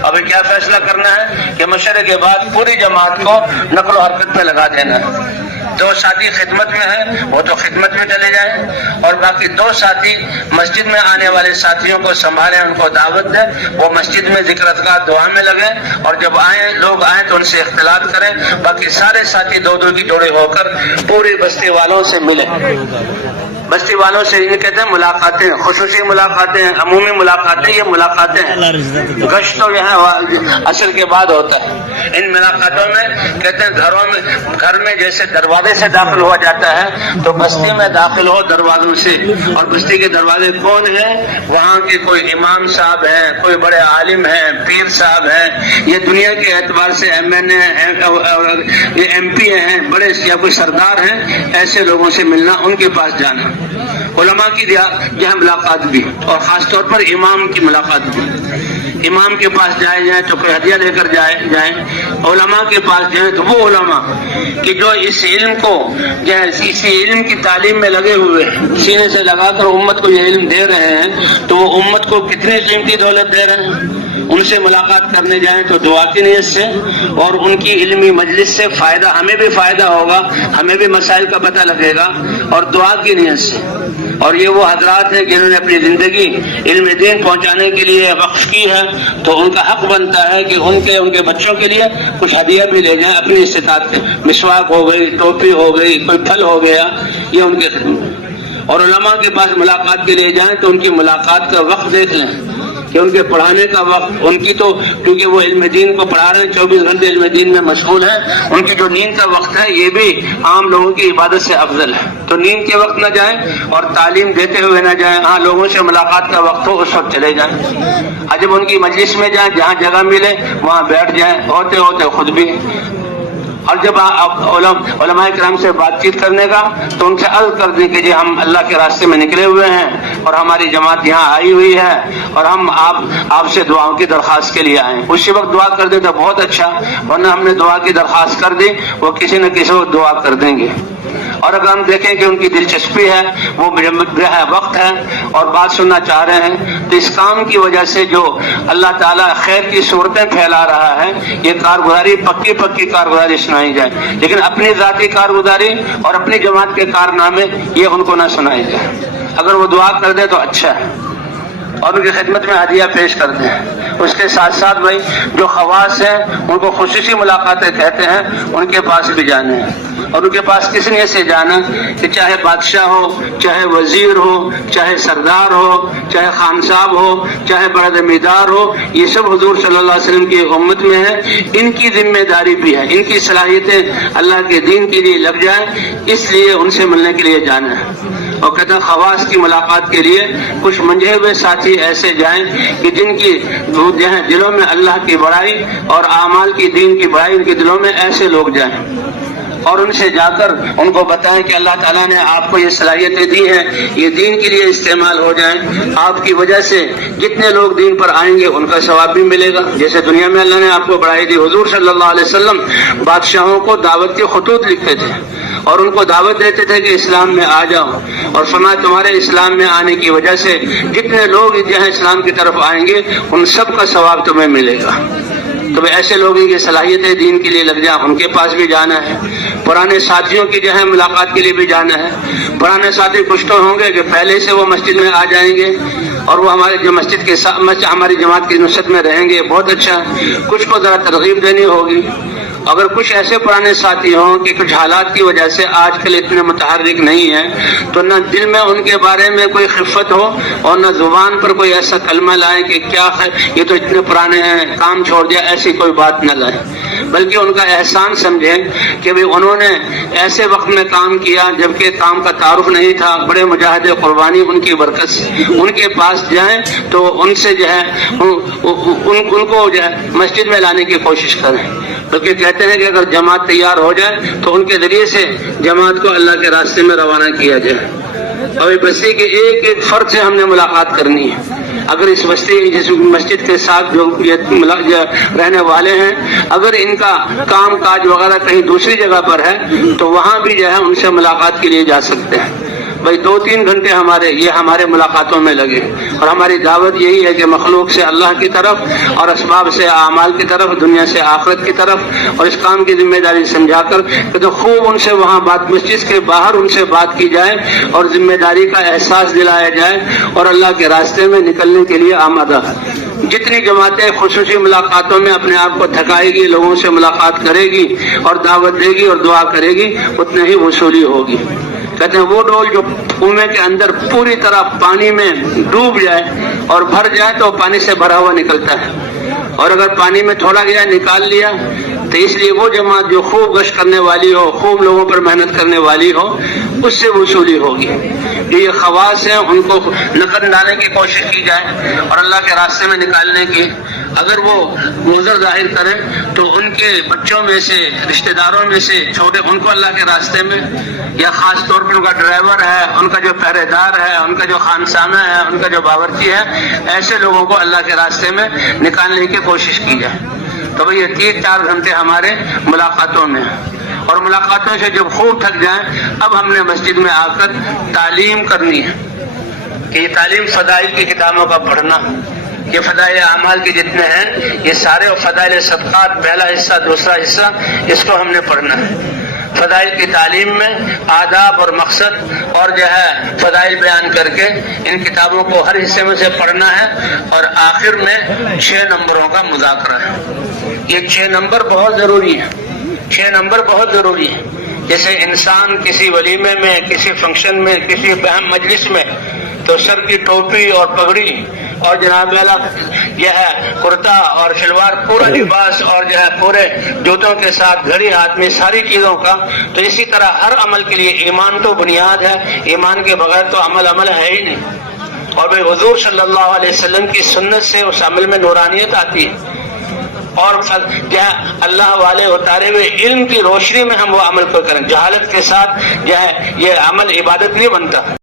ابھی کیا فیصلہ کرنا ہے کہ مشورے کے بعد پوری جماعت کو نقل و حرکت پہ لگا دینا ہے. 2 ساتھی خدمت میں ہیں وہ تو خدمت میں چلے جائیں, اور باقی 2 ساتھی مسجد میں آنے والے ساتھیوں کو سنبھالیں, ان کو دعوت دیں, وہ مسجد میں ذکر اذکار دعا میں لگیں, اور جب لوگ آئیں تو ان سے اختلاط کریں. باقی سارے ساتھی 2 کی جوڑے ہو کر پوری بستی والوں سے ملیں. بستی والوں سے یہ کہتے ہیں ملاقاتیں, خصوصی ملاقاتیں, عمومی ملاقاتیں, یہ ملاقاتیں ہیں. گشت تو یہاں اصل کے بعد ہوتا ہے. ان ملاقاتوں میں کہتے ہیں گھر میں جیسے دروازے سے داخل ہوا جاتا ہے تو بستی میں داخل ہو دروازوں سے. اور بستی کے دروازے کون ہیں؟ وہاں کے کوئی امام صاحب ہیں, کوئی بڑے عالم ہیں, پیر صاحب ہیں, یہ دنیا کے اعتبار سے MNA ہیں, یہ MP ہیں, بڑے یا کوئی سردار ہیں, ایسے لوگوں سے ملنا, ان کے پاس جانا. علماء کی یہاں ملاقات بھی, اور خاص طور پر امام کی ملاقات بھی. امام کے پاس جائیں تو کوئی ہدیہ لے کر جائیں، علماء کے پاس جائیں تو وہ علماء کہ جو اس علم کو اسی علم کی تعلیم میں لگے ہوئے سینے سے لگا کر امت کو یہ علم دے رہے ہیں، تو وہ امت کو کتنی قیمتی دولت دے رہے ہیں۔ ان سے ملاقات کرنے جائیں تو دعا کی نیت سے اور ان کی علمی مجلس سے فائدہ، ہمیں بھی فائدہ ہوگا، ہمیں بھی مسائل کا پتہ لگے گا، اور دعا کی نیت سے۔ اور یہ وہ حضرات ہیں جنہوں نے اپنی زندگی علم دین پہنچانے کے لیے وقف کی ہے، تو ان کا حق بنتا ہے کہ ان کے بچوں کے لیے کچھ ہدیہ بھی لے جائیں اپنی استطاعت سے، مسواک ہو گئی، ٹوپی ہو گئی، کوئی پھل ہو گیا، یہ ان کے خدمت۔ اور علماء کے پاس ملاقات کے لیے جائیں تو ان کی ملاقات کا وقت دیکھ لیں کہ ان کے پڑھانے کا وقت، ان کی تو کیونکہ وہ علم دین کو پڑھا رہے ہیں، 24 گھنٹے علم دین میں مشغول ہیں، ان کی جو نیند کا وقت ہے یہ بھی عام لوگوں کی عبادت سے افضل ہے، تو نیند کے وقت نہ جائیں اور تعلیم دیتے ہوئے نہ جائیں، ہاں لوگوں سے ملاقات کا وقت ہو اس وقت چلے جائیں، جب ان کی مجلس میں جائیں، جہاں جگہ ملے وہاں بیٹھ جائیں، ہوتے ہوتے خود بھی۔ اور جب علماء کرام سے بات چیت کرنے کا تو ان سے عرض کر دیں کہ جی ہم اللہ کے راستے میں نکلے ہوئے ہیں اور ہماری جماعت یہاں آئی ہوئی ہے اور ہم آپ سے دعاؤں کی درخواست کے لیے آئے ہیں۔ اسی وقت دعا کر دیں تو بہت اچھا، ورنہ ہم نے دعا کی درخواست کر دی، وہ کسی نہ کسی کو دعا کر دیں گے۔ اور اگر ہم دیکھیں کہ ان کی دلچسپی ہے، وہ وقت ہے اور بات سننا چاہ رہے ہیں، تو اس کام کی وجہ سے جو اللہ تعالیٰ خیر کی صورتیں پھیلا رہا ہے، یہ کارگزاری پکی کارگزاری سنائی جائے، لیکن اپنی ذاتی کارگزاری اور اپنی جماعت کے کارنامے یہ ان کو نہ سنائی جائے۔ اگر وہ دعا کر دے تو اچھا ہے اور ان کی خدمت میں ہدیہ پیش کر دیں۔ اس کے ساتھ ساتھ بھائی جو خواص ہیں ان کو خصوصی ملاقاتیں کہتے ہیں، ان کے پاس بھی جانے ہیں، اور ان کے پاس کس نیت سے جانا کہ چاہے بادشاہ ہو، چاہے وزیر ہو، چاہے سردار ہو، چاہے خان صاحب ہو، چاہے بڑا زمیندار ہو، یہ سب حضور صلی اللہ علیہ وسلم کی امت میں ہے، ان کی ذمہ داری بھی ہے، ان کی صلاحیتیں اللہ کے دین کے لیے لگ جائیں، اس لیے ان سے ملنے کے لیے جانا ہے۔ اور کہتے ہیں خواص کی ملاقات کے لیے کچھ منجھے ہوئے ساتھی ایسے جائیں کہ جن کی دلوں میں اللہ کی بڑائی اور اعمال کی دین کی بڑائی ان کے دلوں میں ایسے لوگ جائیں، اور ان سے جا کر ان کو بتائیں کہ اللہ تعالیٰ نے آپ کو یہ صلاحیتیں دی ہیں، یہ دین کے لیے استعمال ہو جائیں، آپ کی وجہ سے جتنے لوگ دین پر آئیں گے ان کا ثواب بھی ملے گا، جیسے دنیا میں اللہ نے آپ کو بڑھائی دی۔ حضور صلی اللہ علیہ وسلم بادشاہوں کو دعوت کے خطوط لکھتے تھے اور ان کو دعوت دیتے تھے کہ اسلام میں آ جاؤ، اور فرمایا تمہارے اسلام میں آنے کی وجہ سے جتنے لوگ جہاں اسلام کی طرف آئیں گے ان سب کا ثواب تمہیں ملے گا۔ تو ایسے لوگوں کی صلاحیتیں دین کے لیے لگ جائیں، ان کے پاس بھی جانا ہے۔ پرانے ساتھیوں کی جو ہے ملاقات کے لیے بھی جانا ہے۔ پرانے ساتھی کچھ تو ہوں گے کہ پہلے سے وہ مسجد میں آ جائیں گے اور وہ ہمارے جو مسجد کے ساتھ ہماری جماعت کی نصرت میں رہیں گے، بہت اچھا ہے۔ کچھ کو ذرا ترغیب دینی ہوگی۔ اگر کچھ ایسے پرانے ساتھی ہوں کہ کچھ حالات کی وجہ سے آج کل اتنے متحرک نہیں ہیں، تو نہ دل میں ان کے بارے میں کوئی خفت ہو اور نہ زبان پر کوئی ایسا کلمہ لائیں کہ کیا یہ تو اتنے پرانے ہیں، کام چھوڑ دیا، ایسی کوئی بات نہ لائیں، بلکہ ان کا احسان سمجھیں کہ انہوں نے ایسے وقت میں کام کیا جبکہ کام کا تعارف نہیں تھا، بڑے مجاہد قربانی ان کی برکت سے۔ ان کے پاس جائیں تو ان سے جو ہے ان کو جو ہے مسجد میں لانے کی کوشش کریں، بلکہ کہتے ہیں کہ اگر جماعت تیار ہو جائے تو ان کے ذریعے سے جماعت کو اللہ کے راستے میں روانہ کیا جائے۔ اور بستی کے ایک ایک فرد سے ہم نے ملاقات کرنی ہے۔ اگر اس بستی جس مسجد کے ساتھ جو رہنے والے ہیں، اگر ان کا کام کاج وغیرہ کہیں دوسری جگہ پر ہے تو وہاں بھی جو ہے ان سے ملاقات کے لیے جا سکتے ہیں۔ بھائی 2-3 گھنٹے ہمارے ملاقاتوں میں لگے، اور ہماری دعوت یہی ہے کہ مخلوق سے اللہ کی طرف اور اسباب سے اعمال کی طرف، دنیا سے آخرت کی طرف، اور اس کام کی ذمہ داری سمجھا کر کہ تو خوب ان سے وہاں مسجد کے باہر ان سے بات کی جائے اور ذمہ داری کا احساس دلایا جائے اور اللہ کے راستے میں نکلنے کے لیے آمادہ۔ جتنی جماعتیں خصوصی ملاقاتوں میں اپنے آپ کو تھکائے گی، لوگوں سے ملاقات کرے گی اور دعوت دے گی اور دعا کرے گی، اتنے ہی وصولی ہوگی۔ کہتے ہیں وہ ڈول جو کنویں کے اندر پوری طرح پانی میں ڈوب جائے اور بھر جائے تو پانی سے بھرا ہوا نکلتا ہے، اور اگر پانی میں تھوڑا گیا نکال لیا تو اس لیے وہ جماعت جو خوب گشت کرنے والی ہو، خوب لوگوں پر محنت کرنے والی ہو، اس سے وصولی ہوگی. جو یہ خواص ہیں ان کو نقد ڈالنے کی کوشش کی جائے اور اللہ کے راستے میں نکالنے کی. اگر وہ نظر ظاہر کریں تو ان کے بچوں میں سے، رشتہ داروں میں سے چھوٹے، ان کو اللہ کے راستے میں، یا خاص طور پر ان کا ڈرائیور ہے، ان کا جو پہرے دار ہے، ان کا جو خانسامہ ہے، ان کا جو باورچی ہے، ایسے لوگوں کو اللہ کے راستے میں نکالنے کی کوشش کی جائے. تو بھئی یہ 3-4 گھنٹے ہمارے ملاقاتوں میں ہیں، اور ملاقاتوں سے جب خوب تھک جائیں، اب ہم نے مسجد میں آ کر تعلیم کرنی ہے کہ یہ تعلیم فضائل کی کتابوں کا پڑھنا، یہ فضائل اعمال کے جتنے ہیں یہ سارے، اور فضائل صدقات پہلا حصہ دوسرا حصہ، اس کو ہم نے پڑھنا ہے. فضائل کی تعلیم میں آداب اور مقصد اور جو ہے فضائل بیان کر کے ان کتابوں کو ہر حصے میں سے پڑھنا ہے، اور آخر میں 6 نمبروں کا مذاکرہ ہے. یہ 6 نمبر بہت ضروری ہے، 6 نمبر بہت ضروری ہے. جیسے انسان کسی ولیمے میں، کسی فنکشن میں، کسی اہم مجلس میں تو سر کی ٹوپی اور پگڑی اور جناب والا یہ ہے کرتا اور شلوار، پورا لباس، اور جو ہے پورے جوتوں کے ساتھ گھڑی ہاتھ میں، ساری چیزوں کا. تو اسی طرح ہر عمل کے لیے ایمان تو بنیاد ہے، ایمان کے بغیر تو عمل ہے ہی نہیں. اور بھائی حضور صلی اللہ علیہ وسلم کی سنت سے اس عمل میں نورانیت آتی ہے، اور جو ہے اللہ والے اتارے ہوئے علم کی روشنی میں ہم وہ عمل کو کریں. جہالت کے ساتھ جو ہے یہ عمل عبادت نہیں بنتا.